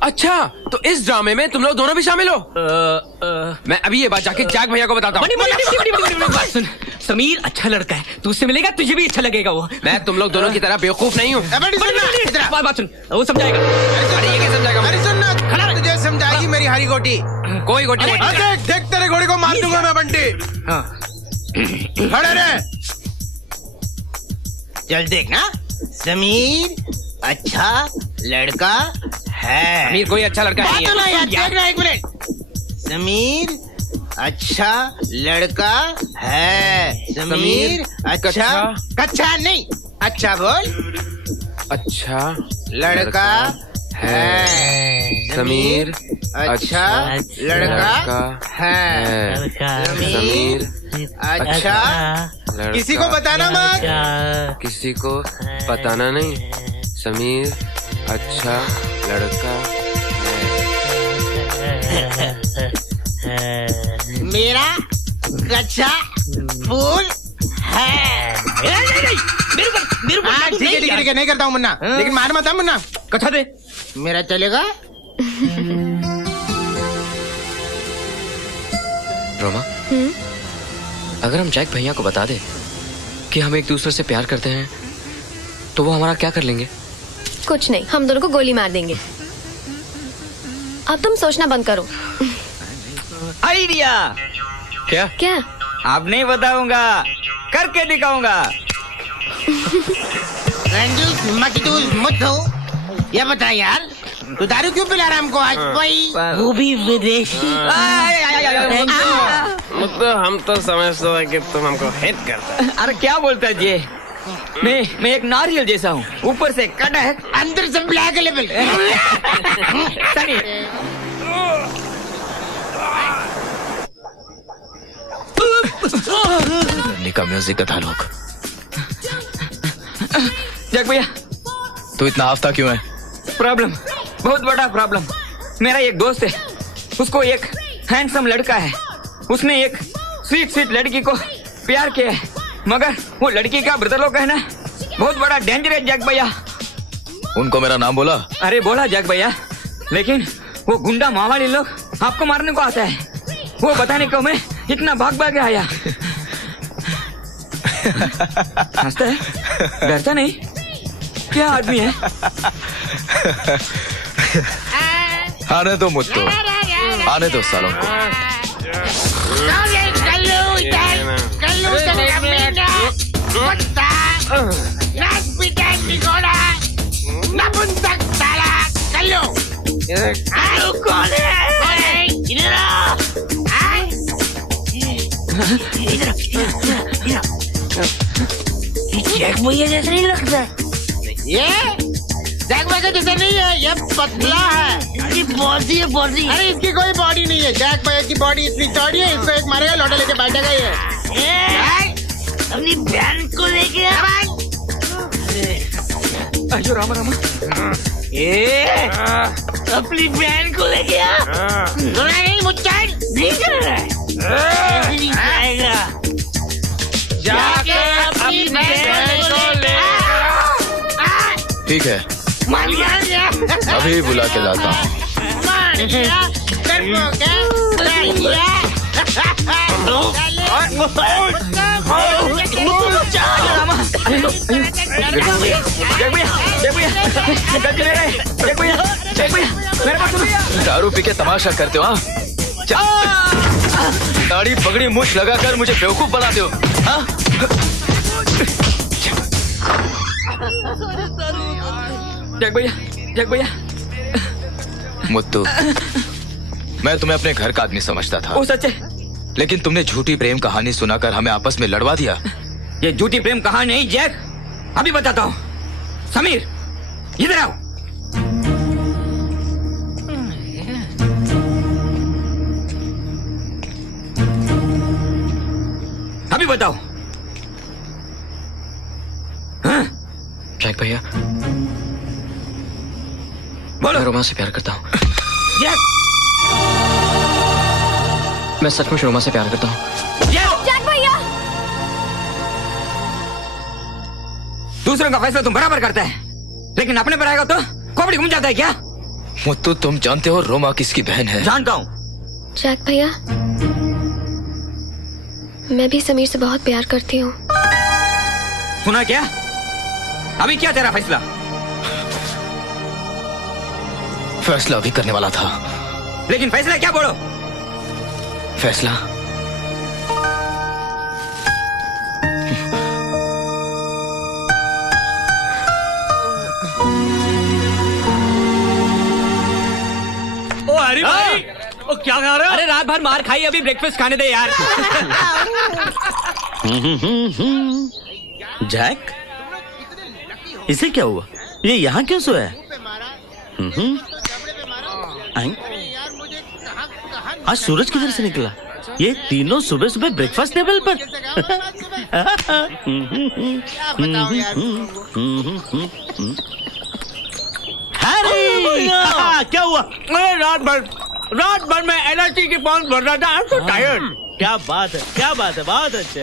अच्छा, तो इस ड्रामे में तुम लोग दोनों भी शामिल हो? मैं अभी ये बात जाके जैक भैया को बताता हूँ। सुन, समीर अच्छा लड़का है, तू उससे मिलेगा, तुझे भी अच्छा लगेगा वो। मैं तुम लोग दोनों की तरह बेवकूफ नहीं हूँ। बात सुन, वो समझाएगा। अरे ये क्या समझाएगा? अरे सुन, खड़ा रह। तुझे समझाएगी मेरी हरी गोटी। कोई गोटी देख, देख तेरे घोड़ी को मार दूंगा मैं बंटी। खड़े रहे। चल देखना, समीर अच्छा लड़का है। समीर कोई अच्छा लड़का नहीं है। देखना एक मिनट। समीर अच्छा लड़का है। समीर अच्छा, कच्चा नहीं, अच्छा बोल। अच्छा लड़का है। समीर अच्छा लड़का है। समीर अच्छा किसी को बताना मत। किसी को बताना नहीं। समीर अच्छा लड़का मेरा कच्चा फूल है। ठीक है नहीं करता हूँ मुन्ना, लेकिन मार मत मुन्ना। कथा दे मेरा चलेगा। रोमा, अगर हम जैक भैया को बता दे कि हम एक दूसरे से प्यार करते हैं तो वो हमारा क्या कर लेंगे? कुछ नहीं, हम दोनों को गोली मार देंगे। अब तुम सोचना बंद करो। आइडिया। क्या? क्या? अब नहीं बताऊंगा, करके दिखाऊंगा। ये बता यार, तू दारू क्यों पिला रहा हमको आज भाई? वो भी विदेशी। मतलब हम तो समझते हैं कि तुम हमको हिट करता। अरे क्या बोलता है ये? मैं एक नारियल जैसा हूँ, ऊपर से कटा है, अंदर से ब्लैक लेवल। सनी निका म्यूजिक का था लोग। जैक भैया, तू इतना आफ्ता क्यों है? प्रॉब्लम, बहुत बड़ा प्रॉब्लम। मेरा एक दोस्त है, उसको एक हैंडसम लड़का है। उसने एक स्वीट लड़की को प्यार किया है, मगर वो लड़की का ब्रदर लोग है ना, बहुत बड़ा डेंजर है जैक भैया। उनको मेरा नाम बोला? अरे बोला जैक भैया, लेकिन वो गुंडा मावाली लोग आपको मारने को आता है। वो बताने को मैं इतना भाग भाग आया। हंसता है, डरता नहीं। क्या आदमी है? आने दो मुझको, आने दो सालों को। जैक भैया जैसा नहीं लगता। ये जैक भैया जैसा नहीं है, ये पतला है। इसकी बॉडी है बॉडी। अरे इसकी कोई बॉडी नहीं है। जैक भैया की बॉडी इतनी चौड़ी है, इसको एक मारेगा लौटा लेके बैठेगा ये। अपनी बहन को लेके अयो रामा रामा, अपनी बहन को लेके नहीं मुच्चाई नहीं कर रहा है। नहीं आएगा। जाके अपनी बहन को ले। ठीक है, अभी बुला के लाता हूँ। दारू पी के तमाशा करते हो? दाढ़ी पगड़ी मूछ लगाकर मुझे बेवकूफ बनाते हो? हाँ? जैक भैया, मुत्तू, मैं तुम्हें अपने घर का आदमी समझता था। वो सच है, लेकिन तुमने झूठी प्रेम कहानी सुनाकर हमें आपस में लड़वा दिया। ये झूठी प्रेम कहानी नहीं जैक, अभी बताता हूँ। समीर, इधर आओ। अभी बताओ। हाँ? जैक भैया, बोलो। मैं रोमा से प्यार करता हूँ। जैक, मैं सचमुच रोमा से प्यार करता हूँ। जैक भैया, दूसरों का फैसला तुम बराबर करता है, लेकिन अपने पर आएगा तो खोपड़ी घूम जाता है क्या? मुत्तू, तुम जानते हो रोमा किसकी बहन है? जानता हूँ। जैक भैया, मैं भी समीर से बहुत प्यार करती हूँ। सुना क्या? अभी क्या तेरा फैसला? फैसला अभी करने वाला था। लेकिन फैसला क्या? बोलो। फैसला ओ हरी भाई, ओ क्या खा रहे हो? अरे रात भर मार खाई, अभी ब्रेकफास्ट खाने दे यार। जैक, इसे क्या हुआ? ये यहाँ क्यों सोया है? आज सूरज किधर से निकला? ये तीनों सुबह सुबह ब्रेकफास्ट टेबल पर। हैरी, क्या हुआ? रात भर में एनर्जी की पॉइंट भर रहा था। I'm so tired। क्या बात है, क्या बात है, बहुत अच्छे।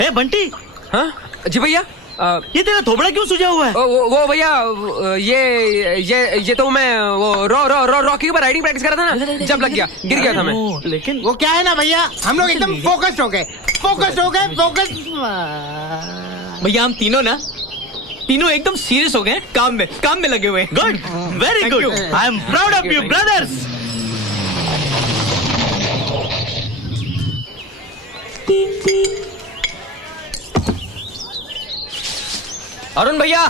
हे बंटी। हाँ जी भैया। ये तेरा थोबड़ा क्यों सूजा हुआ है? वो भैया ये तो मैं वो रॉकी के ऊपर राइडिंग प्रैक्टिस कर रहा था ना, जब लग गया, गिर गया था मैं। लेकिन वो क्या है ना भैया, हम लोग एकदम फोकस्ड हो गए। भैया हम तीनों एकदम सीरियस हो गए, काम में लगे हुए हैं। Good, very good. I am proud of you brothers. Arun भैया,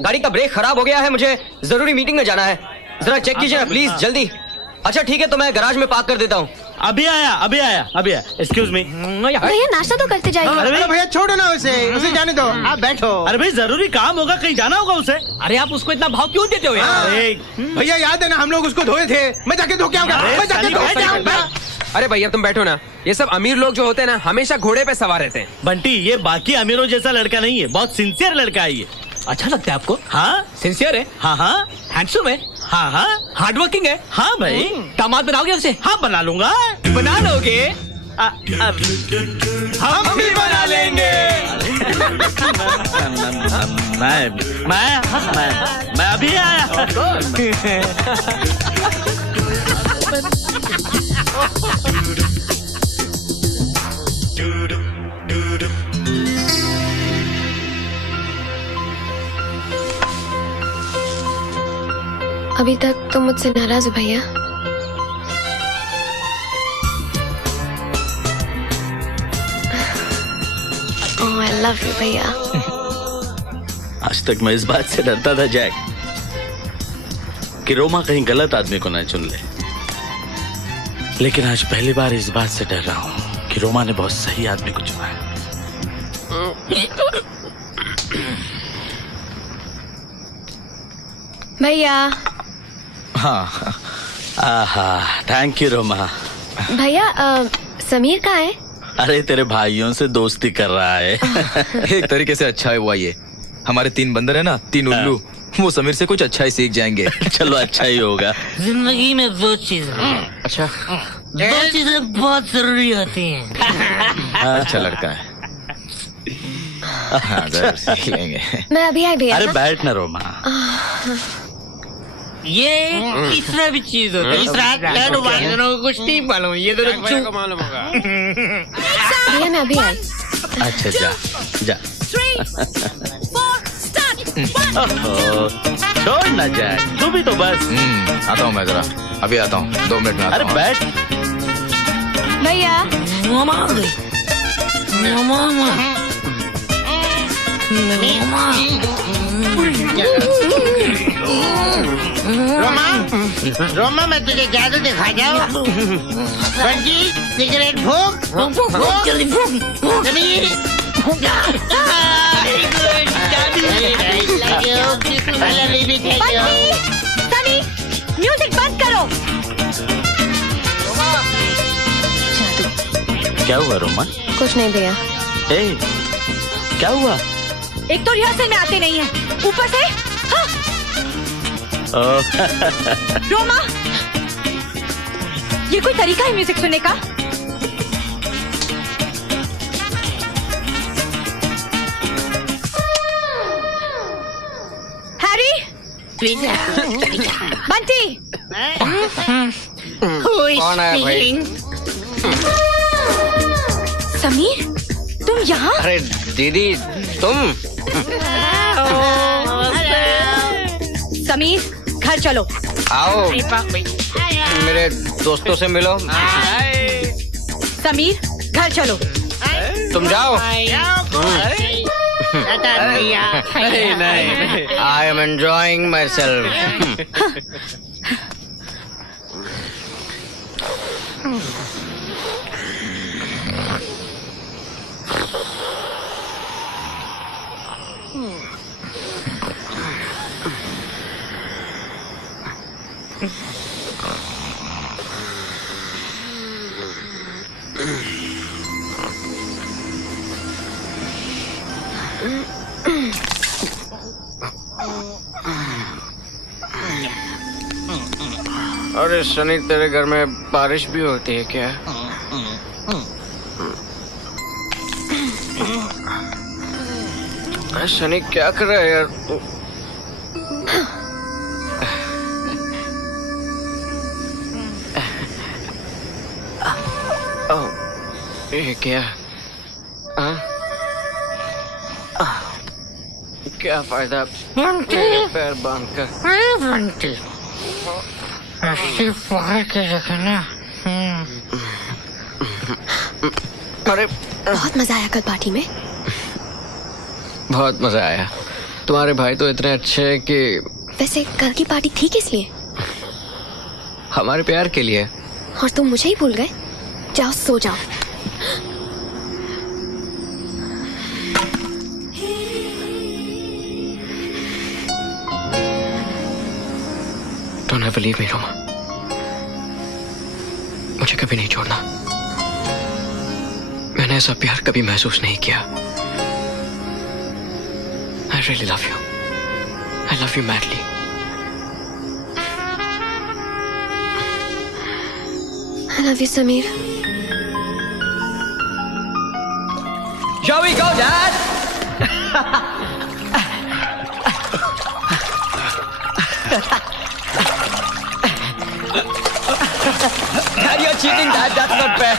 गाड़ी का ब्रेक खराब हो गया है, मुझे जरूरी मीटिंग में जाना है, जरा चेक कीजिए प्लीज जल्दी। अच्छा ठीक है, तो मैं गैराज में पार्क कर देता हूँ। अभी आया। Excuse me. भैया नाश्ता तो करते जाइए। अरे भैया छोड़ो ना उसे जाने दो, आप बैठो। अरे भाई जरूरी काम होगा, कहीं जाना होगा उसे। अरे आप उसको इतना भाव क्यों देते हो यार? भैया याद है ना, हम लोग उसको धोए थे। मैं जाके धो के आऊंगा। अरे भैया तुम बैठो ना, ये सब अमीर लोग जो होते हैं ना हमेशा घोड़े पे सवार रहते हैं। बंटी ये बाकी अमीरों जैसा लड़का नहीं है, बहुत सिंसियर लड़का है ये। अच्छा लगता है आपको? हाँ सिंसियर है। हाँ हैंडसम है। हाँ हार्ड वर्किंग है। हाँ भाई। दामाद बनाओगे उसे? हाँ बना लूंगा। बना लोगे? हम भी बना लेंगे। मैं अभी आया। अभी तक तुम मुझसे नाराज हो भैया? ओह आई लव यू भैया। आज तक मैं इस बात से डरता था जैक कि रोमा कहीं गलत आदमी को न चुन ले, लेकिन आज पहली बार इस बात से डर रहा हूँ कि रोमा ने बहुत सही आदमी को चुना है। भैया। हाँ थैंक यू रोमा। भैया समीर कहाँ है? अरे तेरे भाइयों से दोस्ती कर रहा है। एक तरीके से अच्छा है हुआ ये। हमारे 3 बंदर है ना, 3 उल्लू, वो समीर से कुछ अच्छा ही सीख जाएंगे। चलो अच्छा ही होगा। जिंदगी में 2 चीजें। अच्छा 2 चीजें बहुत जरूरी होती हैं। अच्छा लड़का है। हाँ, जरूर सीख लेंगे। मैं अभी आई भैया। अरे बैठ ना रोमा। ये तीसरा भी चीज होता है। तीसरा को कुछ नहीं मालूम, ये तो मालूम होगा। भैया मैं अभी आई। अच्छा जा। छोड़ ना जाए, तू भी तो बस। आता हूँ मैं जरा, अभी आता हूँ 2 मिनट में आता हूँ। अरे बैठ। भैया रोमा मैं तुझे जादू दिखा जाऊँ। बंटी सिगरेट फूंक। जल्दी फूंक। समीर सनी म्यूजिक बंद करो। क्या हुआ रोमा? कुछ नहीं भैया। क्या हुआ? एक तो रिहर्सल में आते नहीं है, ऊपर से हाँ। रोमा ये कोई तरीका है म्यूजिक सुनने का? हैरी बंटी कौन है भाई? समीर तुम यहाँ? अरे दीदी तुम? समीर घर चलो। आओ मेरे दोस्तों से मिलो। समीर घर चलो। तुम जाओ। I am enjoying my self. अरे शनि, तेरे घर में बारिश भी होती है क्या? अरे शनि, क्या कर रहा है यार तू? ये क्या? क्या फायदा मेरे पैर बांध कर? बंटी, के रखना। अरे बहुत मजा आया कल पार्टी में। बहुत मजा आया। तुम्हारे भाई तो इतने अच्छे हैं कि। वैसे कल की पार्टी थी किस लिए? हमारे प्यार के लिए। और तुम मुझे ही भूल गए? जाओ सो जाओ। Don't ever leave me, Roma. मुझे कभी नहीं छोड़ना। मैंने ऐसा प्यार कभी महसूस नहीं किया। I really love you. I love you madly. I love you, Samir. Shall we go, Dad? Dad, you're cheating, Dad. That's not fair.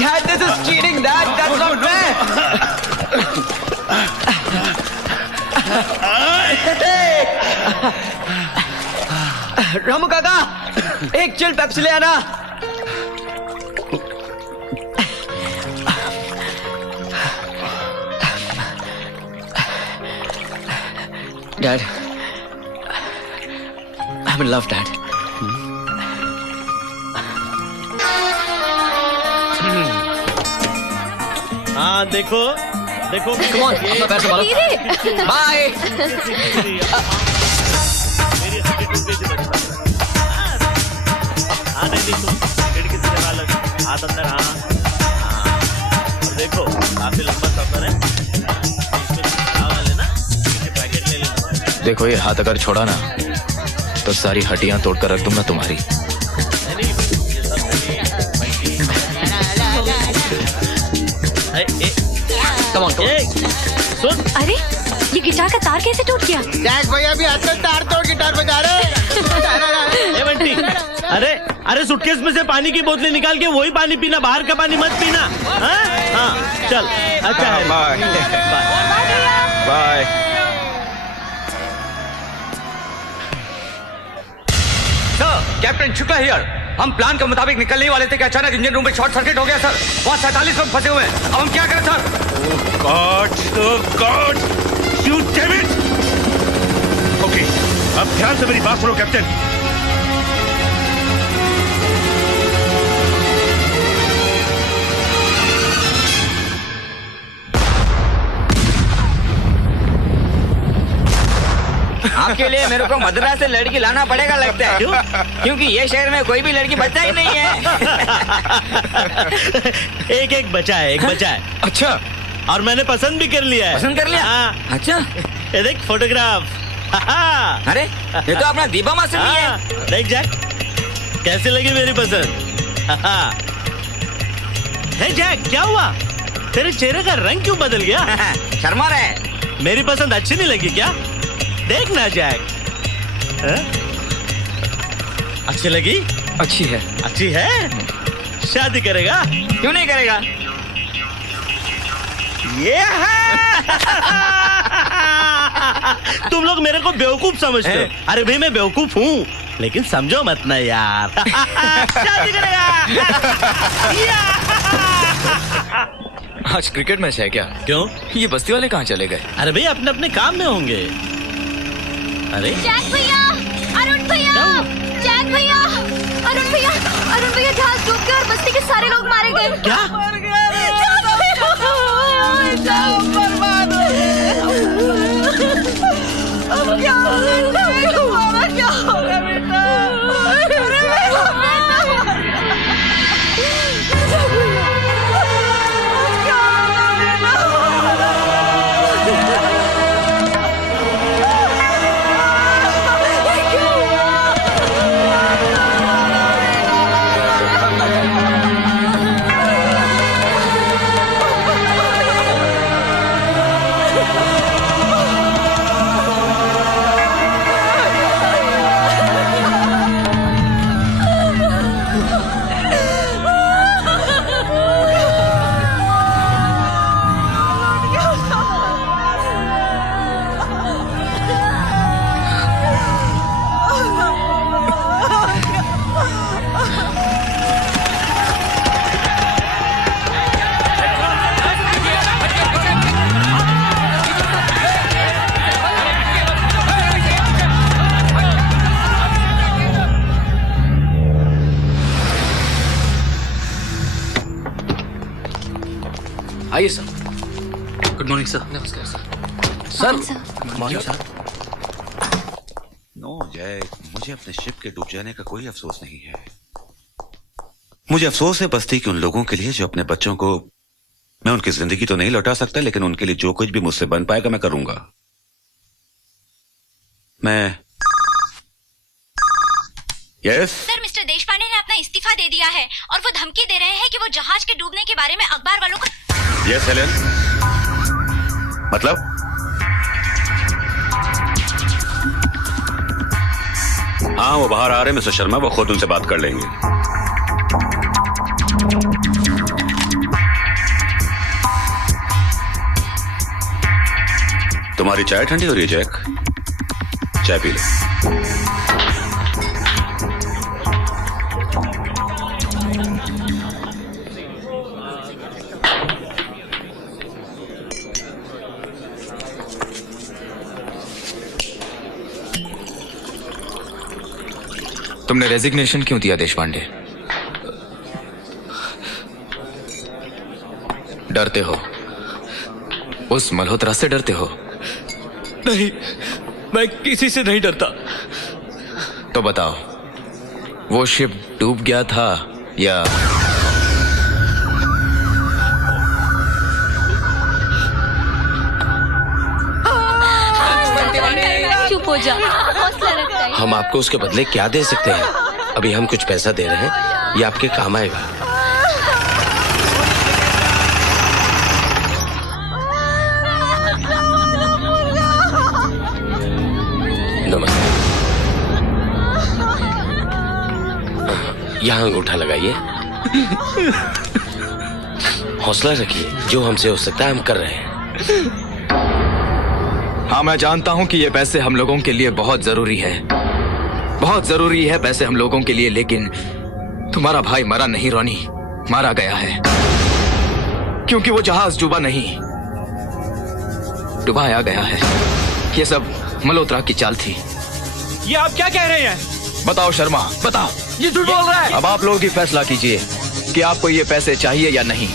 Dad, this is cheating, Dad. That's not fair. Ramu काका, एक chill Pepsi ले आना। Dad, I'm in love, Dad. हाँ देखो देखो। Come on, अपना पैर संभालो। Bye. हाँ नहीं तुम खिड़की से लगा लो, हाथ अंदर। हाँ और देखो काफी लंबा सफर है। पैकेट ले लेना। देखो ये हाथ अगर छोड़ा ना तो सारी हड्डियां तोड़कर रख दूंगा तुम्हारी। सुन, अरे ये गिटार का तार कैसे टूट गया? जैक भैया भी हाथ में तार तोड़ गिटार बजा रहे हैं। बंटी, अरे अरे सूटकेस में से पानी की बोतलें निकाल के वही पानी पीना, बाहर का पानी मत पीना। हाँ चल, अच्छा है। Bye bye. Captain Shukla here. हम प्लान के मुताबिक निकलने ही वाले थे कि अचानक इंजन रूम में शॉर्ट सर्किट हो गया सर। वहाँ 47 लोग फंसे हुए हैं। अब हम क्या करें sir? God you damn it. Okay, अब ध्यान से मेरी बात सुनो कैप्टन। आपके लिए मेरे को मद्रास से लड़की लाना पड़ेगा लगता है। क्यों? क्योंकि ये शहर में कोई भी लड़की बचा ही नहीं है। एक बचा है, एक बचा है। अच्छा, और मैंने पसंद भी कर लिया है। पसंद कर लिया? हाँ। अच्छा, ये देख फोटोग्राफ। अरे ये तो अपना दीपा मास्टर भी है। देख जैक, कैसी लगी मेरी पसंद? हे जैक, क्या हुआ? तेरे चेहरे का रंग क्यों बदल गया? शर्मा रहा है। मेरी पसंद अच्छी नहीं लगी क्या? देख ना जैक। अच्छी लगी? अच्छी है। अच्छी है? शादी करेगा? क्यों नहीं करेगा? ये है। तुम लोग मेरे को बेवकूफ समझते हो। अरे भाई मैं बेवकूफ हूँ, लेकिन समझो मत ना यार। शादी करेगा। आज क्रिकेट मैच है क्या? क्यों? ये बस्ती वाले कहाँ चले गए? अरे भाई अपने अपने काम में होंगे। अरे जैक भैया, अरुण भैया, जैक भैया, अरुण भैया, अरुण भैया जहाज डूब गया और बस्ती के सारे लोग मारे गए। क्या? बर्बाद हो गए। अब क्या होगा? क्या होगा बेटा? आइए सर। Good morning sir. नमस्कार सर। Morning sir. नो जय, मुझे अपने शिप के डूब जाने का कोई अफसोस नहीं है। मुझे अफसोस है बस्ती के उन लोगों के लिए जो अपने बच्चों को, मैं उनकी जिंदगी तो नहीं लौटा सकता, लेकिन उनके लिए जो कुछ भी मुझसे बन पाएगा मैं करूंगा। मैं यस सर, मिस्टर देशपांडे ने अपना इस्तीफा दे दिया है और वो धमकी दे रहे हैं कि वो जहाज के डूबने के बारे में अखबार वालों को। यस हेलेन, मतलब हाँ वो बाहर आ रहे हैं मिस्टर शर्मा, वो खुद उनसे बात कर लेंगे। तुम्हारी चाय ठंडी हो रही है जैक, चाय पी लो। तुमने रेजिग्नेशन क्यों दिया देशपांडे? डरते हो? उस मल्होत्रा से डरते हो? नहीं, मैं किसी से नहीं डरता। तो बताओ, वो शिप डूब गया था या चुप हो जा, हौसला रखता है। हम आपको उसके बदले क्या दे सकते हैं? अभी हम कुछ पैसा दे रहे हैं, ये आपके काम आएगा। नमस्ते। यहाँ अंगूठा लगाइए। हौसला रखिए, जो हमसे हो सकता है हम कर रहे हैं। हाँ, मैं जानता हूं कि ये पैसे हम लोगों के लिए बहुत जरूरी है, बहुत जरूरी है पैसे हम लोगों के लिए, लेकिन तुम्हारा भाई मरा नहीं रोनी, मारा गया है। क्योंकि वो जहाज डूबा नहीं, डुबाया गया है। ये सब मल्होत्रा की चाल थी। ये आप क्या कह रहे हैं? बताओ शर्मा, बताओ। ये झूठ बोल रहा है। अब आप लोग ही फैसला कीजिए कि आपको ये पैसे चाहिए या नहीं।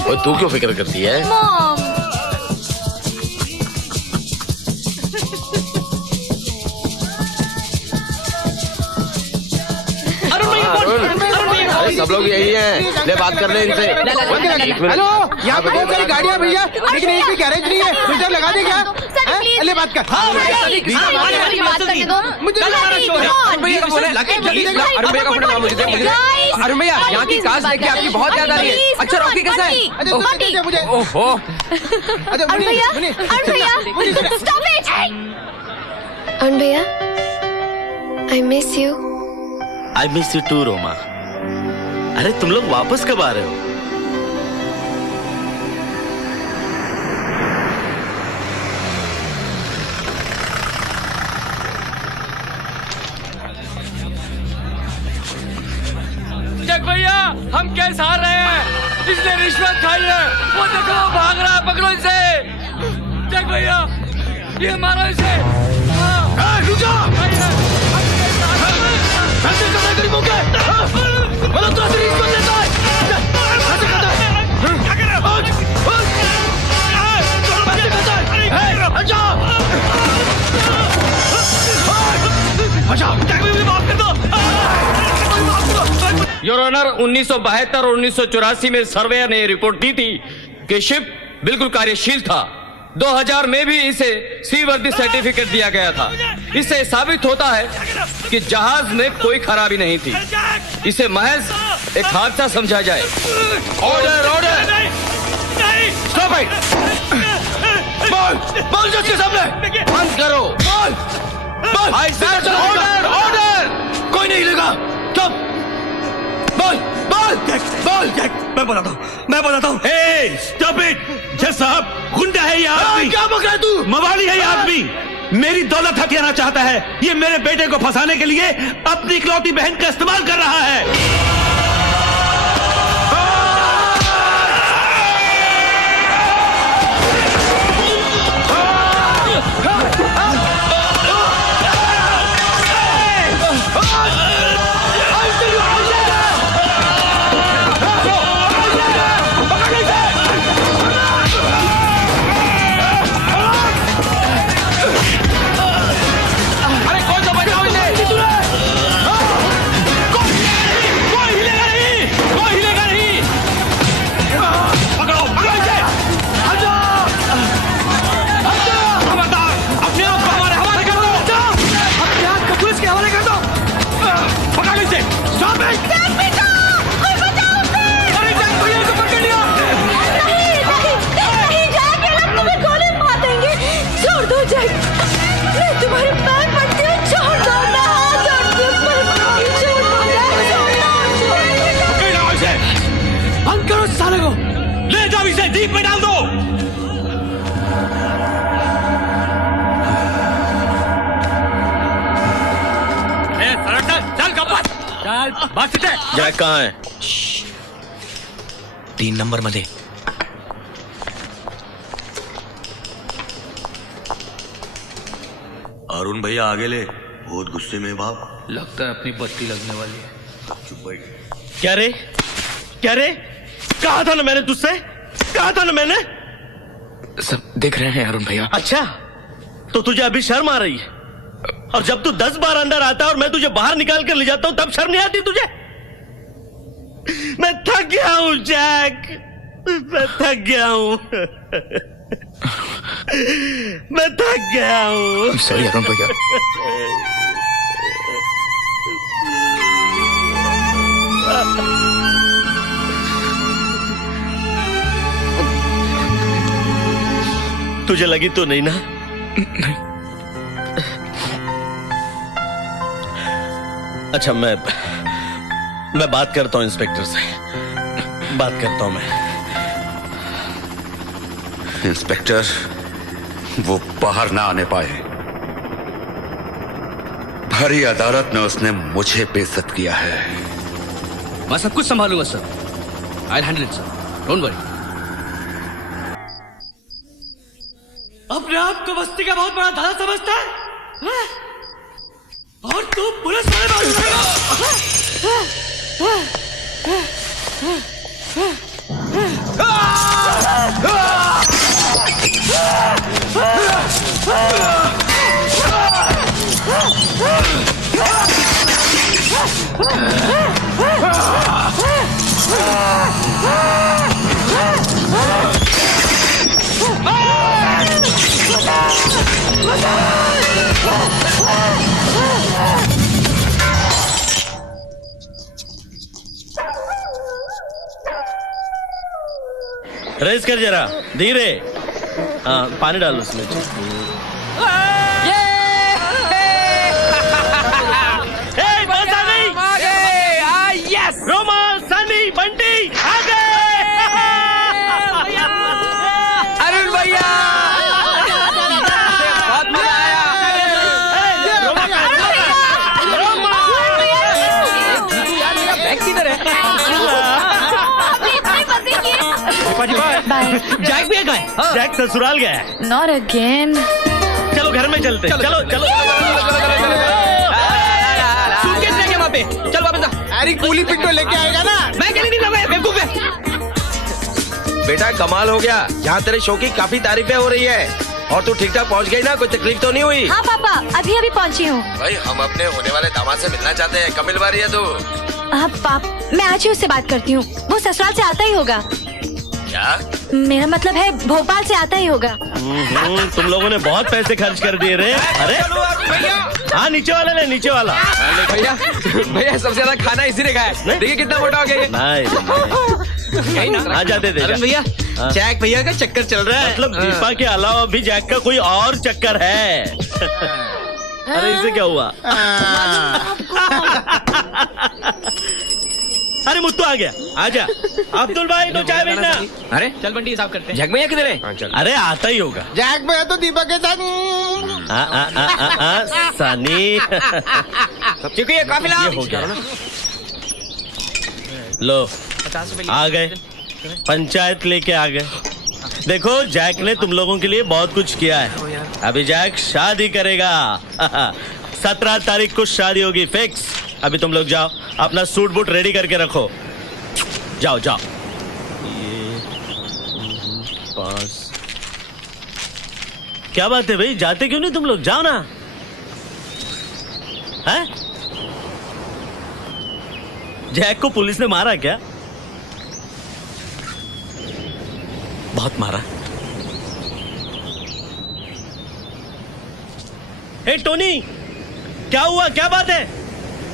वो तू क्यों फिक्र करती है? अरे सब लोग यही हैं, ले बात कर ले इनसे। हेलो, यहाँ पे बहुत सारी गाड़ियाँ भैया, लेकिन एक भी गैरेज नहीं है। फिल्टर लगा दे क्या? ले बात कर। अरुण भैया, यहाँ की कास्ट देख के आपकी बहुत याद आ रही है। अच्छा रॉकी कैसा है? मुझे ओहो, अरुण भैया, stop it! अरुण भैया, I miss you. I miss you too, Roma. अरे तुम लोग वापस कब आ रहे हो? जग भैया, हम केस हार रहे हैं। इसने रिश्वत खाई है। वो देखो भाग रहा है, पकड़ो इसे। जग भैया, ये मारो इसे। रुक जाओ। गरीबों के मतलब तो रिश्वत लेता है। योर ऑनर, 1972 और 1984 में सर्वेयर ने रिपोर्ट दी थी कि शिप बिल्कुल कार्यशील था। 2000 में भी इसे सीवर्दी सर्टिफिकेट दिया गया था। इससे साबित होता है कि जहाज में कोई खराबी नहीं थी। इसे महज एक हादसा समझा जाए। Order order, stop it. बोल उसके सामने बंद करो। बोल ऑर्डर ऑर्डर, कोई नहीं हिलेगा। स्टॉप, बोल बोल बोल। मैं बताता हूँ। Stop it. जज साहब, गुंडा है ये आदमी। क्या बोल रहा है तू? मवाली है ये आदमी। मेरी दौलत हथियाना चाहता है। ये मेरे बेटे को फंसाने के लिए अपनी इकलौती बहन का इस्तेमाल कर रहा है। ले जाओ इसे जीप में डाल दो। चल कपट, चल बस। जैक कहाँ है? 3 नंबर मध्ये। अरुण भैया आगे ले, बहुत गुस्से में बाप। लगता है अपनी बत्ती लगने वाली है। चुप भाई। क्या रे, क्या रे? कहा था ना मैंने तुझसे, कहा था ना मैंने। सब देख रहे हैं अरुण भैया। अच्छा, तो तुझे अभी शर्म आ रही है? और जब तू 10 बार अंदर आता है और मैं तुझे बाहर निकाल कर ले जाता हूं तब शर्म नहीं आती तुझे? मैं थक गया हूं जैक, मैं थक गया हूं। मैं थक गया हूं। सॉरी अरुण भैया। तुझे लगी तो नहीं ना? नहीं। अच्छा, मैं बात करता हूं इंस्पेक्टर से, बात करता हूं मैं। इंस्पेक्टर, वो बाहर ना आने पाए। भरी अदालत में उसने मुझे बेइज्जत किया है। मैं सब कुछ संभालूंगा sir. I handle it sir, don't worry. अपने आप को बस्ती का बहुत बड़ा दादा समझता है, हाँ? और तू पुलिस वाले बात करेगा? रेस कर जरा, धीरे। हाँ, पानी डाल उसमें। यस, रोमा, सनी, बंटी आ गए। अरुण भैया, बहुत मजा आया। बैग किधर है? बाय। जैक भी गए? हाँ। जैक ससुराल गया है। Not again. चलो घर में चलते। चलो चलो चलो। सूटकेस लेके वहाँ पे चल वापस जा। अरे कूली पिट्टो लेके आएगा ना। मैं अकेले नहीं जाऊंगा, बेवकूफ है। बेटा कमाल हो गया, यहाँ तेरे शो की काफी तारीफें हो रही है। और तू ठीक ठाक पहुंच गई ना? कोई तकलीफ तो नहीं हुई? हाँ पापा, अभी अभी पहुंची हूँ। भाई हम अपने होने वाले दामाद से मिलना चाहते हैं, कब मिलवा रही है तू? हाँ पाप, मैं आज ही उससे बात करती हूँ। वो ससुराल से आता ही होगा। क्या? मेरा मतलब है भोपाल से आता ही होगा। तुम लोगों ने बहुत पैसे खर्च कर दिए रे। अरे हाँ, नीचे वाला ले, नीचे वाला। भैया भैया सबसे ज्यादा खाना इसी ने खाया है। देखिए कितना मोटा हो गया ये। आ जाते थे भैया, जैक भैया का चक्कर चल रहा है। मतलब दीपा के अलावा भी जैक का कोई और चक्कर है? अरे इसे क्या हुआ? अरे मुत्तू आ गया, आजा। अब्दुल भाई तो चाय भेजना। अरे चल बंटी साफ करते हैं। जैक भैया किधर है? अरे आता ही होगा। जैक भैया तो दीपक के साथ। सनी क्योंकि ये काफिला हो गया। लो आ गए, पंचायत लेके आ गए। देखो जैक ने तुम लोगों के लिए बहुत कुछ किया है। अभी जैक शादी करेगा। 17 तारीख को शादी होगी फिक्स। अभी तुम लोग जाओ, अपना सूट बूट रेडी करके रखो। जाओ जाओ। ये 5 क्या बात है भाई, जाते क्यों नहीं तुम लोग? जाओ ना। हैं? जैक को पुलिस ने मारा क्या? बहुत मारा। ए टोनी, क्या हुआ, क्या बात है?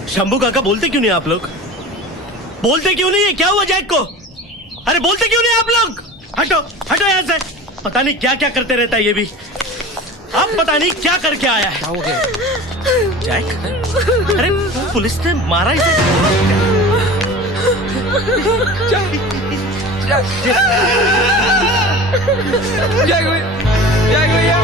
शंभू काका बोलते क्यों नहीं आप लोग? बोलते क्यों नहीं है? क्या हुआ जैक को? अरे बोलते क्यों नहीं आप लोग? हटो हटो यहाँ से। पता नहीं क्या क्या करते रहता है ये भी। अब पता नहीं क्या करके आया है। क्या हो गया जैक? अरे पुलिस ने मारा इसे। जैक भैया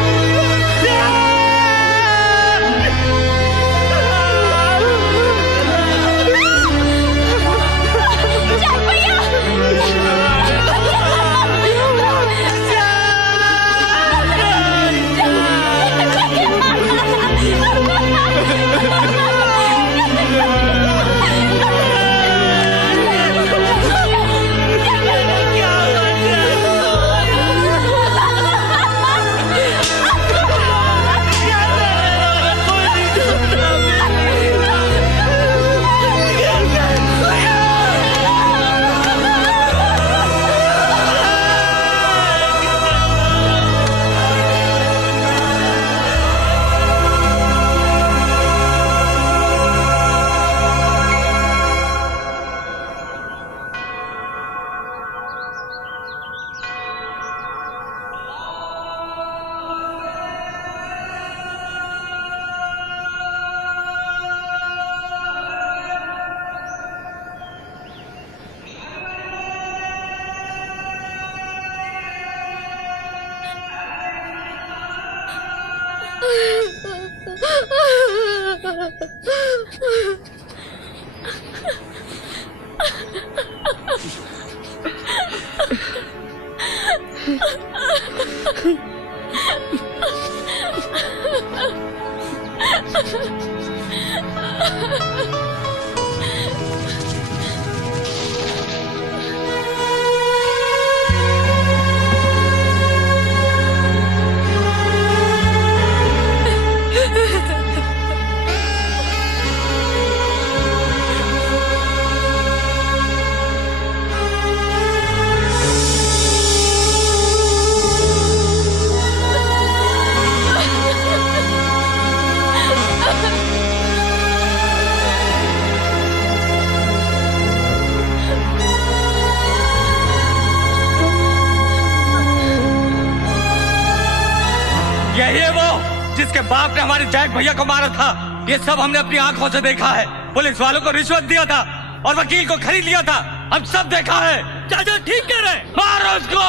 जिसके बाप ने हमारे जैक भैया को मारा था। ये सब हमने अपनी आंखों से देखा है। पुलिस वालों को रिश्वत दिया था और वकील को खरीद लिया था। हम सब देखा है। चाचा ठीक कह रहे। मारो उसको,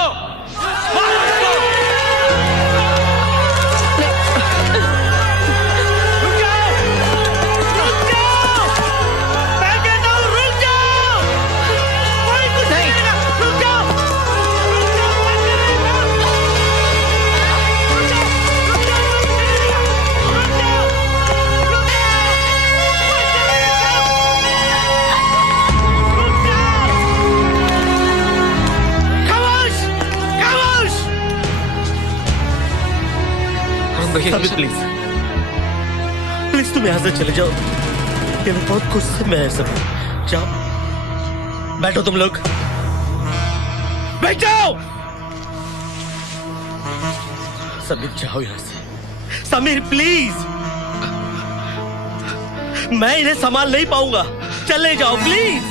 मारो उसको। साबिर प्लीज प्लीज तुम यहाँ से चले जाओ, ये बहुत गुस्से में है सब। जाओ बैठो तुम लोग, बैठ जाओ। समीर जाओ यहाँ से। समीर प्लीज, मैं इन्हें संभाल नहीं पाऊंगा, चले जाओ प्लीज।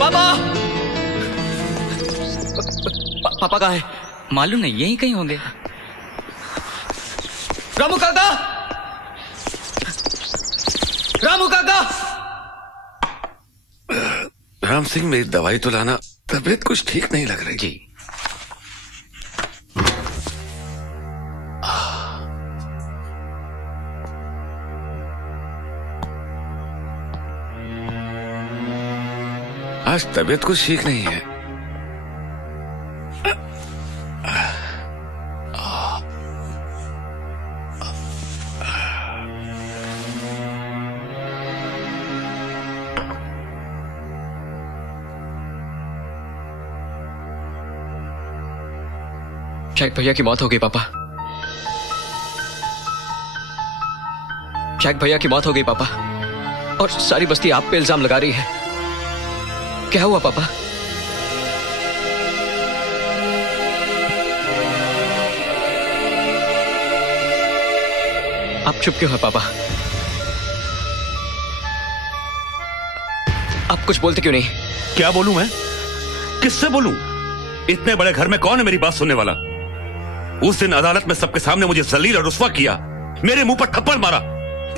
पापा पापा कहाँ है? मालूम नहीं, यहीं कहीं होंगे। रामू काका, रामू काका। राम सिंह, मेरी दवाई तो लाना, तबीयत कुछ ठीक नहीं लग रही। जी आज तबीयत कुछ ठीक नहीं है। जैक भैया की मौत हो गई पापा, जैक भैया की मौत हो गई पापा, और सारी बस्ती आप पे इल्जाम लगा रही है। क्या हुआ पापा? आप चुप क्यों हैं पापा? आप कुछ बोलते क्यों नहीं? क्या बोलूं मैं? किससे बोलूं? इतने बड़े घर में कौन है मेरी बात सुनने वाला? उस दिन अदालत में सबके सामने मुझे जलील और रुस्वा किया, मेरे मुंह पर थप्पड़ मारा,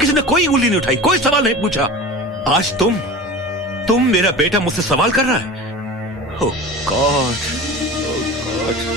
किसी ने कोई उंगली नहीं उठाई, कोई सवाल नहीं पूछा। आज तुम मेरा बेटा मुझसे सवाल कर रहा है? ओह गॉड, ओह गॉड।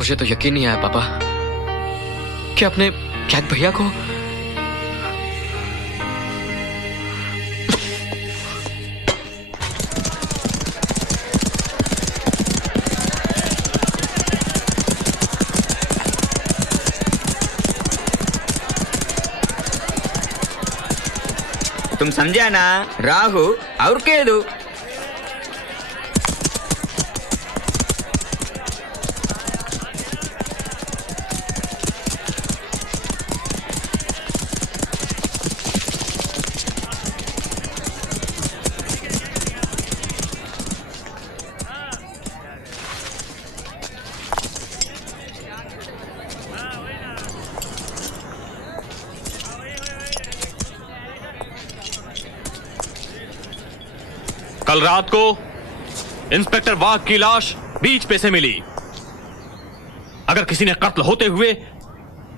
मुझे तो यकीन नहीं आया पापा कि आपने जैक भैया को तुम समझा ना, राहु और केतु। कल रात को इंस्पेक्टर वाघ की लाश बीच पे से मिली। अगर किसी ने कत्ल होते हुए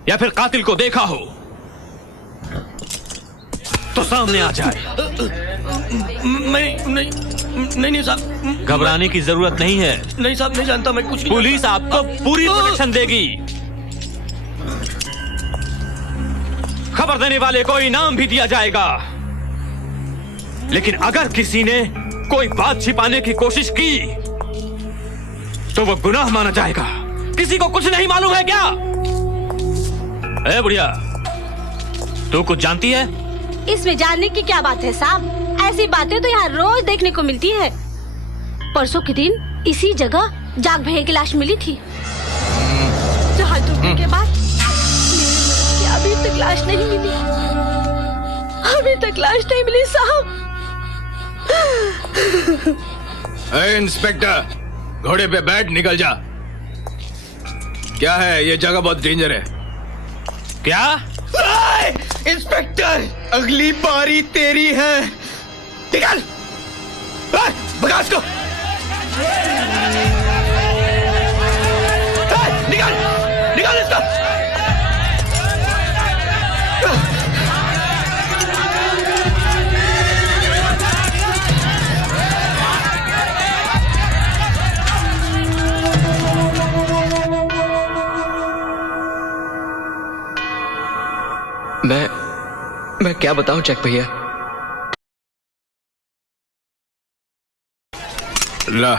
या फिर कातिल को देखा हो तो सामने आ जाए। नहीं साहब, घबराने की जरूरत नहीं है। नहीं साहब, नहीं जानता मैं कुछ नहीं। पुलिस आपको पूरी प्रोटेक्शन देगी। खबर देने वाले को इनाम भी दिया जाएगा। लेकिन अगर किसी ने कोई बात छिपाने की कोशिश की तो वो गुनाह माना जाएगा। किसी को कुछ नहीं मालूम है क्या? ए बुढ़िया, तू कुछ जानती है? इसमें जानने की क्या बात है साहब? ऐसी बातें तो यहाँ रोज देखने को मिलती है। परसों के दिन इसी जगह जाग भैया की लाश मिली थी। जहाज डूबने के बाद अभी तक लाश नहीं मिली। अभी तक लाश नहीं मिली साहब। इंस्पेक्टर, घोड़े पे बैठ, निकल जा। क्या है, ये जगह बहुत डेंजर है। क्या? इंस्पेक्टर, अगली बारी तेरी है। निकल, भगा इसको। निकल, निकल इसको। मैं क्या बताऊं जैक भैया। ला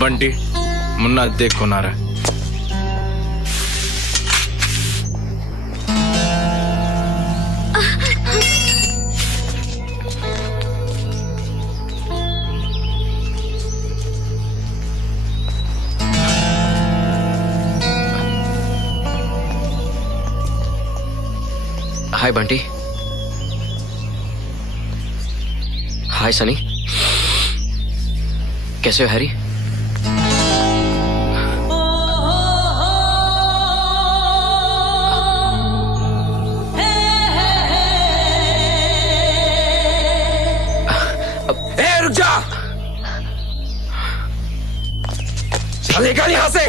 बंटी, मुन्ना देख कौन आ रहा है। हाय बंटी। हाय सनी। कैसे हो हैरी? रुक जा, चलेगा यहां से।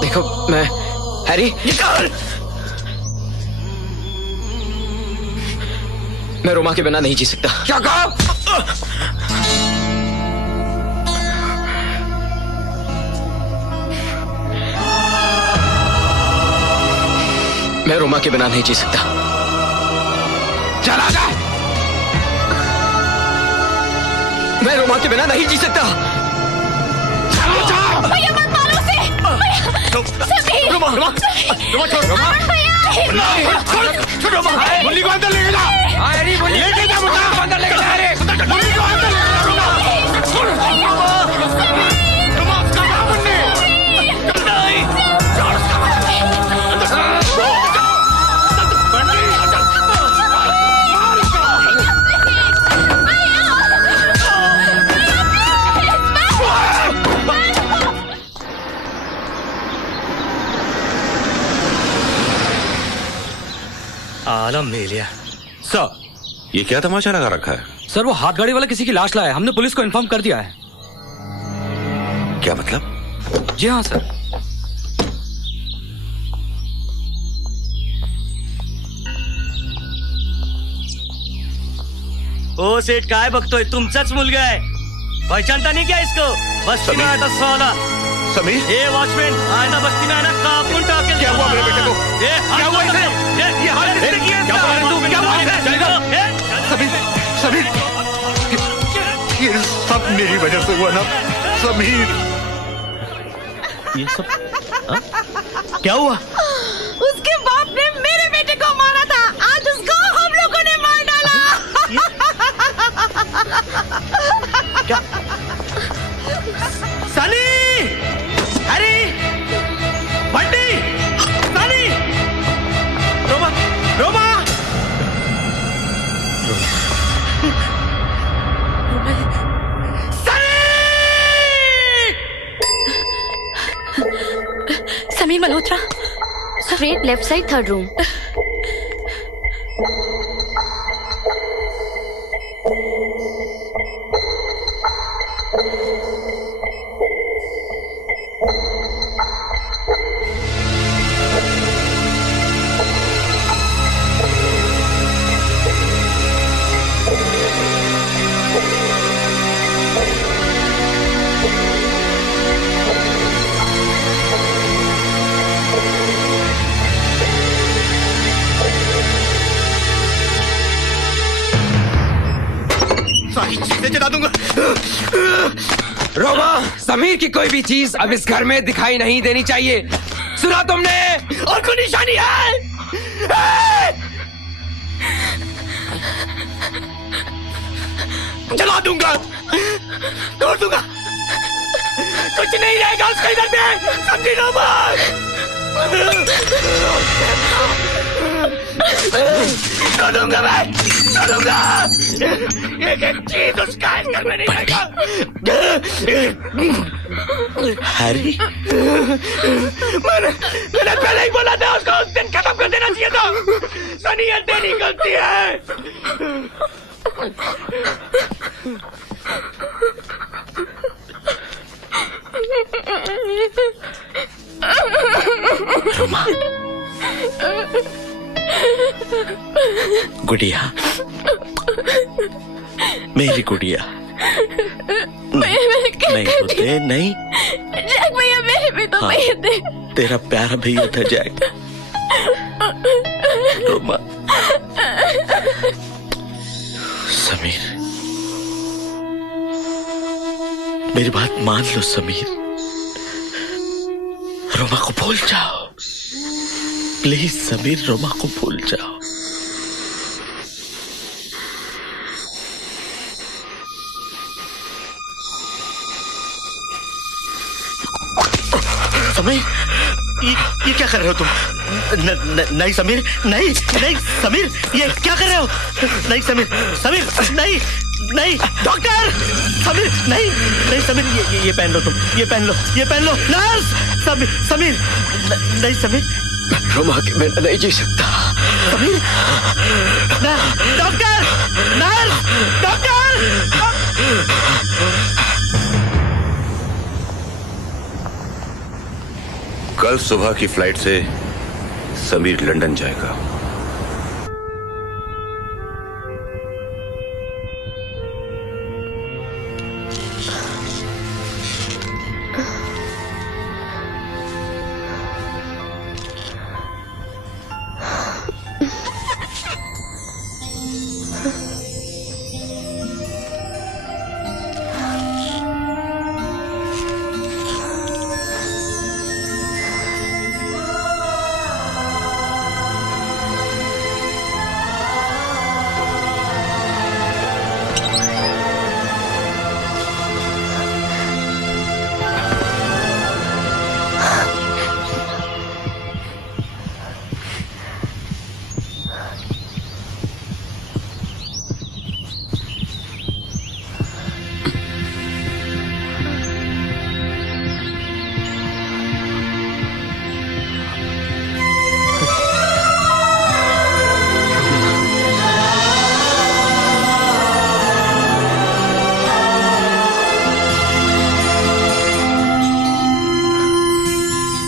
देखो मैं हैरी, निकाल। मैं रोमा के बिना नहीं जी सकता। क्या कहा? मैं रोमा के बिना नहीं जी सकता। चला जा। मैं रोमा के बिना नहीं जी सकता। चला जा। भैया मत मारो उसे। भैया रोमा छोड़। रोमा छोड़। मुन्नी को अंदर लेके जा। लेके जा मुन्ना को अंदर लेके जा। रे मुन्नी को अंदर लेके जा। रोमा उसका नाम मुन्नी। नहीं छोड़ उसका आलम ले लिया सर। ये क्या तमाशा लगा रखा है? सर वो हाथ गाड़ी वाला किसी की लाश लाया है। हमने पुलिस को इन्फॉर्म कर दिया है। क्या मतलब? जी हाँ सर। ओ सेठ काय बघतोय? तुमचाच मुलगा आहे. पहचानता नहीं क्या इसको? बस्ती में आया था साला। समीर, ये वॉचमैन आया ना बस्ती में, आया ना कापून टाके। क्या हुआ मेरे बेटे को? क्या हुआ इसे? ये हाल किसने किया इसका? क्या हुआ इसे? समीर, ये सब मेरी वजह से हुआ ना समीर। ये सब क्या हुआ? उसके बाप ने मेरे बेटे को मारा था। आज उसको हम लोगों ने मार डाला। क्या? Sunny, Harry, Bunty, Sunny, Roma, Roma, Sameer Malhotra. Straight left side, third room. सारी चीजें जला दूंगा। रोमा, समीर की कोई भी चीज अब इस घर में दिखाई नहीं देनी चाहिए। सुना तुमने? और कोई निशानी है? जला दूंगा, तोड़ दूंगा, कुछ नहीं रहेगा उसके इधर में। समझी रोमा? तोड़ूंगा मैं, तोड़ूंगा। एक एक चीज उसका इस घर में नहीं रहेगा। हैरी, मैंने पहले ही बोला था उसको उस दिन खत्म कर देना चाहिए था। सनी ये तेरी गलती है। रोमा, गुड़िया, मेरी गुड़िया। नहीं होते, नहीं। जैक भैया मेरे भी तो भैया दे। तेरा प्यारा भैया था जैक। रोमा। समीर, मेरी बात मान लो समीर। रोमा को भूल जाओ प्लीज समीर, रोमा को भूल जाओ। समीर, ये क्या कर रहे हो तुम? नहीं समीर, नहीं नहीं समीर, ये क्या कर रहे हो? नहीं समीर, समीर नहीं नहीं, डॉक्टर समीर, नहीं नहीं समीर, ये पहन लो तुम, ये पहन लो, ये पहन लो। नर्स, समीर नहीं समीर, रोमा के बिना नहीं जी सकता। Sameer, doctor, nurse, doctor. कल सुबह की फ्लाइट से समीर लंदन जाएगा।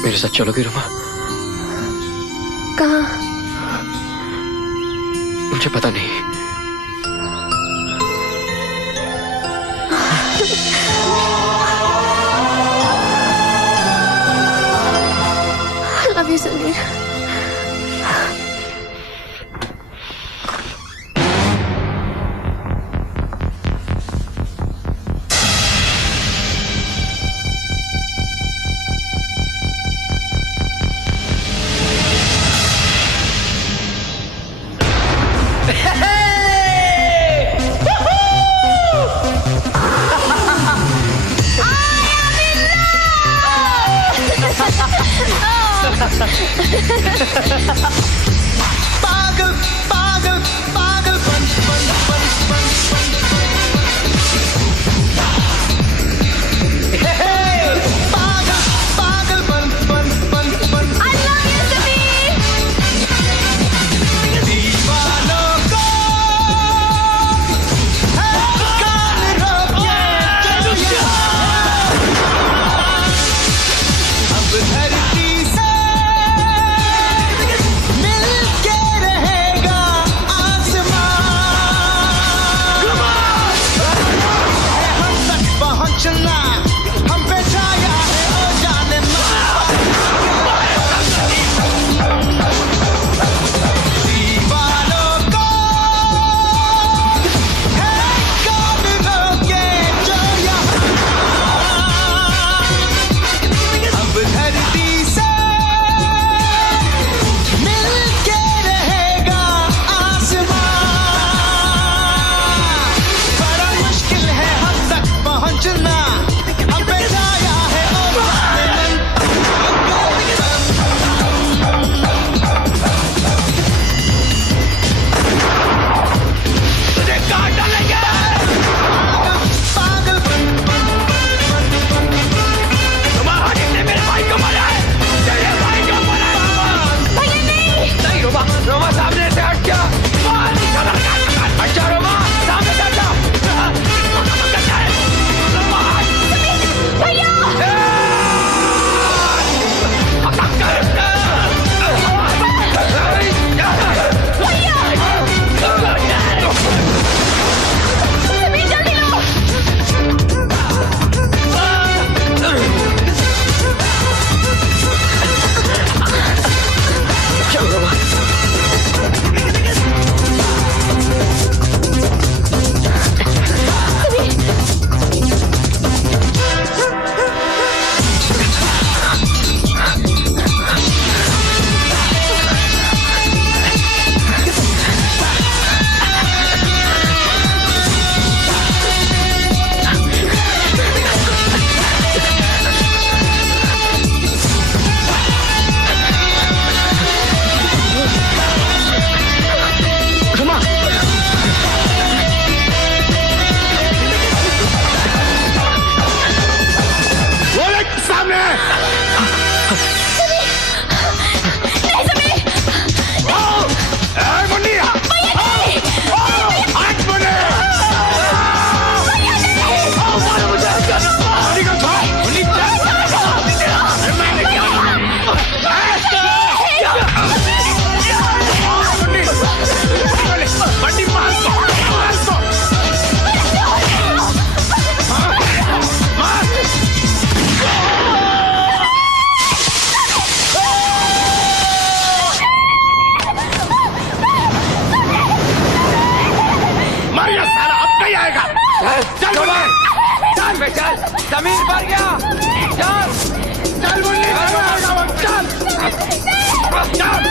मेरे साथ चलोगी रोमा? कहाँ? मुझे पता नहीं। Love you Sameer. पागल पागल पागल पन पन पन पन पन पागल पागल पन पन पन पन। I love you Sameer. दीवानों को कान रोके अब धरती से मिल चल चल बे चल, समीर मर गया, चल चल मुन्नी, चल चल।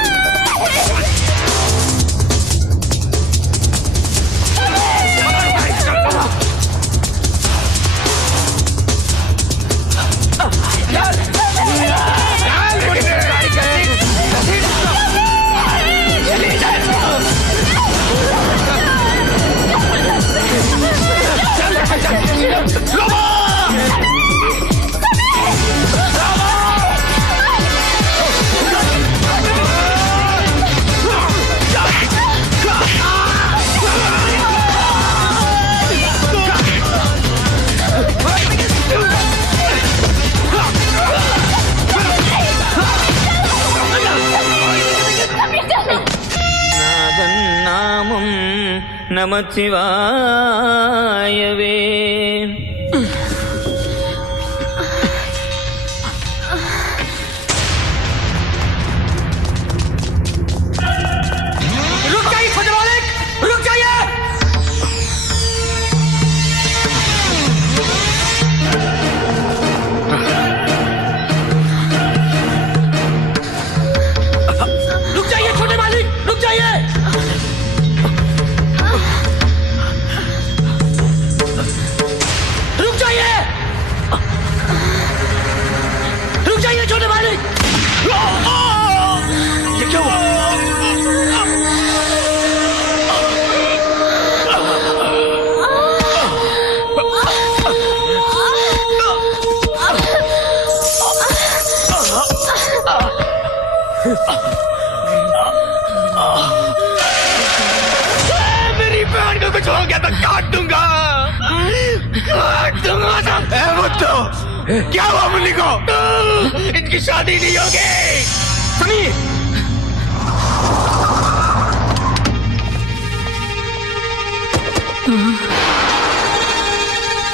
नामं नमः शिवाय वे। रुक जाइए छोटे मालिक, रुक जाइए। रुक जाइए छोटे मालिक, रुक जाइए। रुक जाइए, रुक जाइए छोटे मालिक। ये क्या हुआ? मेरी बहन को कुछ हो गया तो काट दूंगा सब। क्या हुआ मुन्नी को? इनकी शादी नहीं होगी। समीर,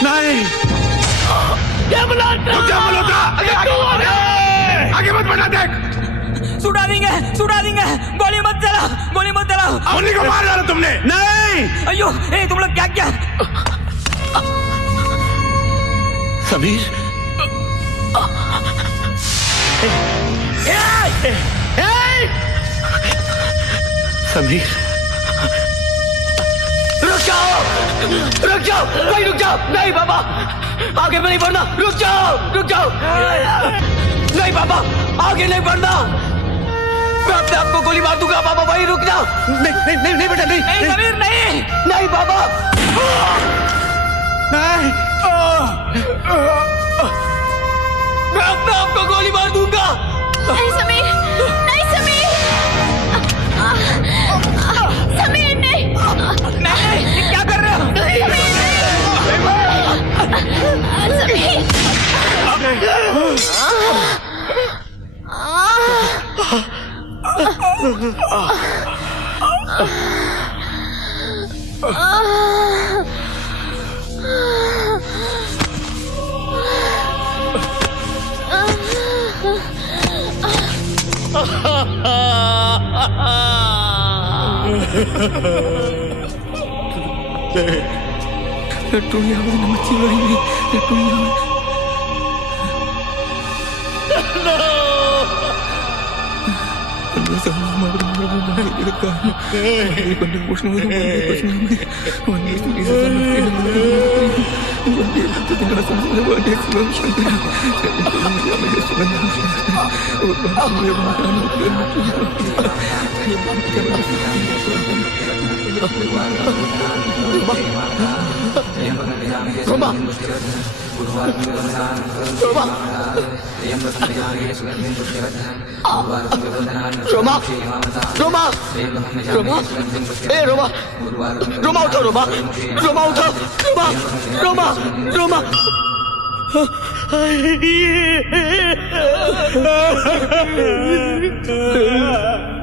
नहीं, क्या मल्होत्रा? आगे मत बढ़ना, देख सुड़ा देंगे। गोली मत चलाओ। मुन्नी को मार डाला तुमने। नहीं, अयो, तुम लोग क्या? समीर, समीर, रुक जाओ, भाई रुक जाओ। नहीं बाबा, आगे में नहीं बढ़ना। रुक जाओ। नहीं बाबा, आगे नहीं बढ़ना। मैं अपने आप को गोली मार दूंगा। बाबा भाई रुक जाओ। नहीं बेटा, नहीं समीर, नहीं बाबा, नहीं। मैं अपने आप को गोली मार दूंगा। नहीं समीर, समीर नहीं। क्या कर रहे हो?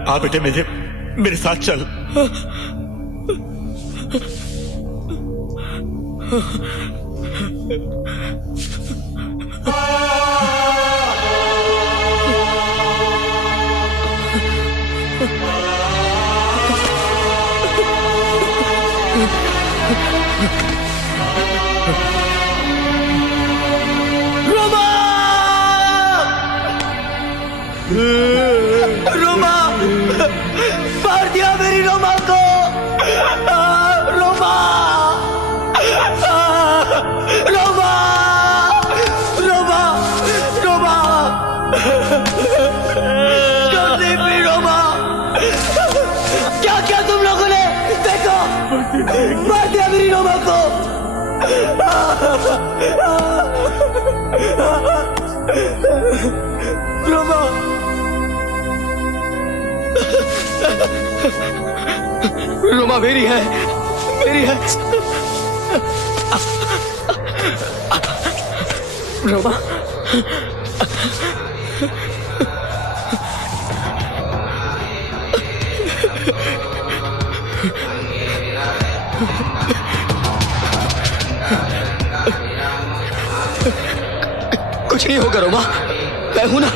हाँ बेटे, मेरे साथ चल। रोमा, रोमा मेरी है, मेरी है। रोमा, कुछ नहीं होगा रोमा, मैं हूं ना,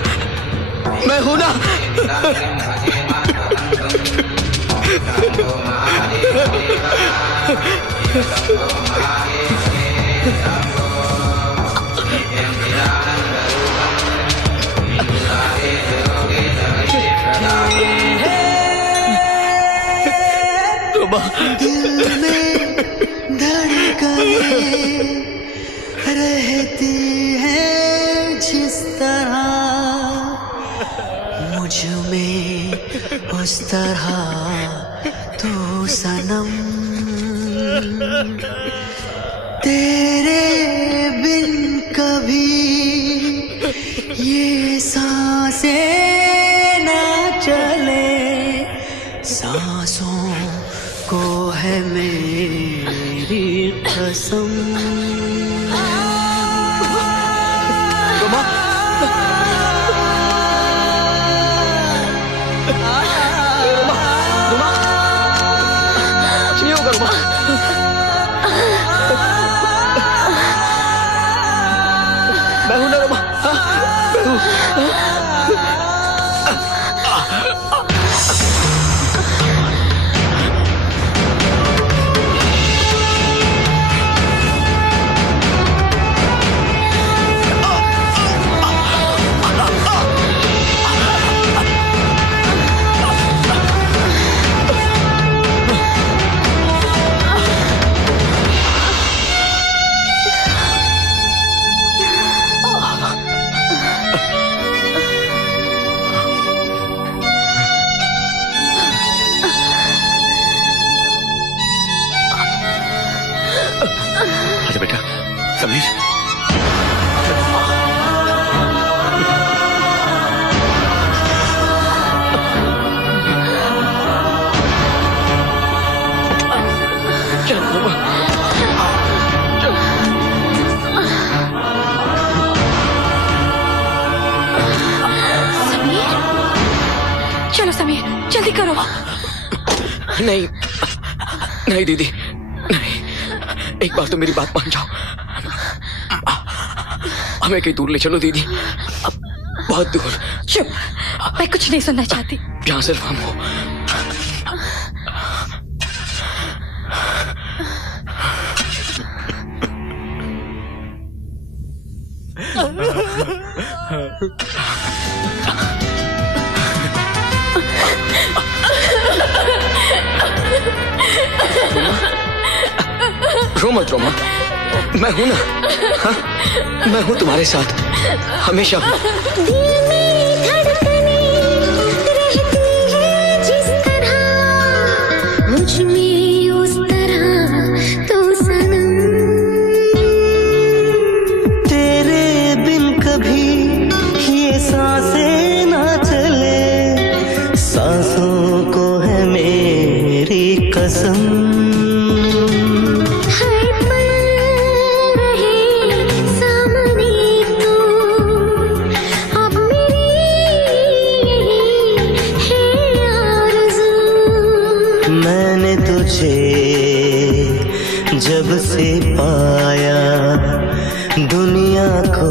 मैं हूं ना। रोमा, दिल में धड़कने रहती है जिस तरह, मुझ में उस तरह तू सनम, तेरे बिन कभी ये सांसें ना चले, सांसों को है मेरी कसम। मैं हूं ना रोमा, मैं हूं। आजा बेटा, समीर। चलो समीर, जल्दी करो। नहीं, नहीं दीदी, नहीं, एक बार तो मेरी बात मान जाओ। हमें कहीं दूर ले चलो दीदी, बहुत दूर। चुप, मैं कुछ नहीं सुनना चाहती। जहां सिर्फ हम हो। रो मत रोमा, मैं हूं ना, हाँ? मैं हूं तुम्हारे साथ हमेशा। मुझ में उस तरह तो सनम, तेरे बिन कभी ये सांसें ना चले, सांसों को है मेरी कसम। मैंने तुझे जब से पाया दुनिया को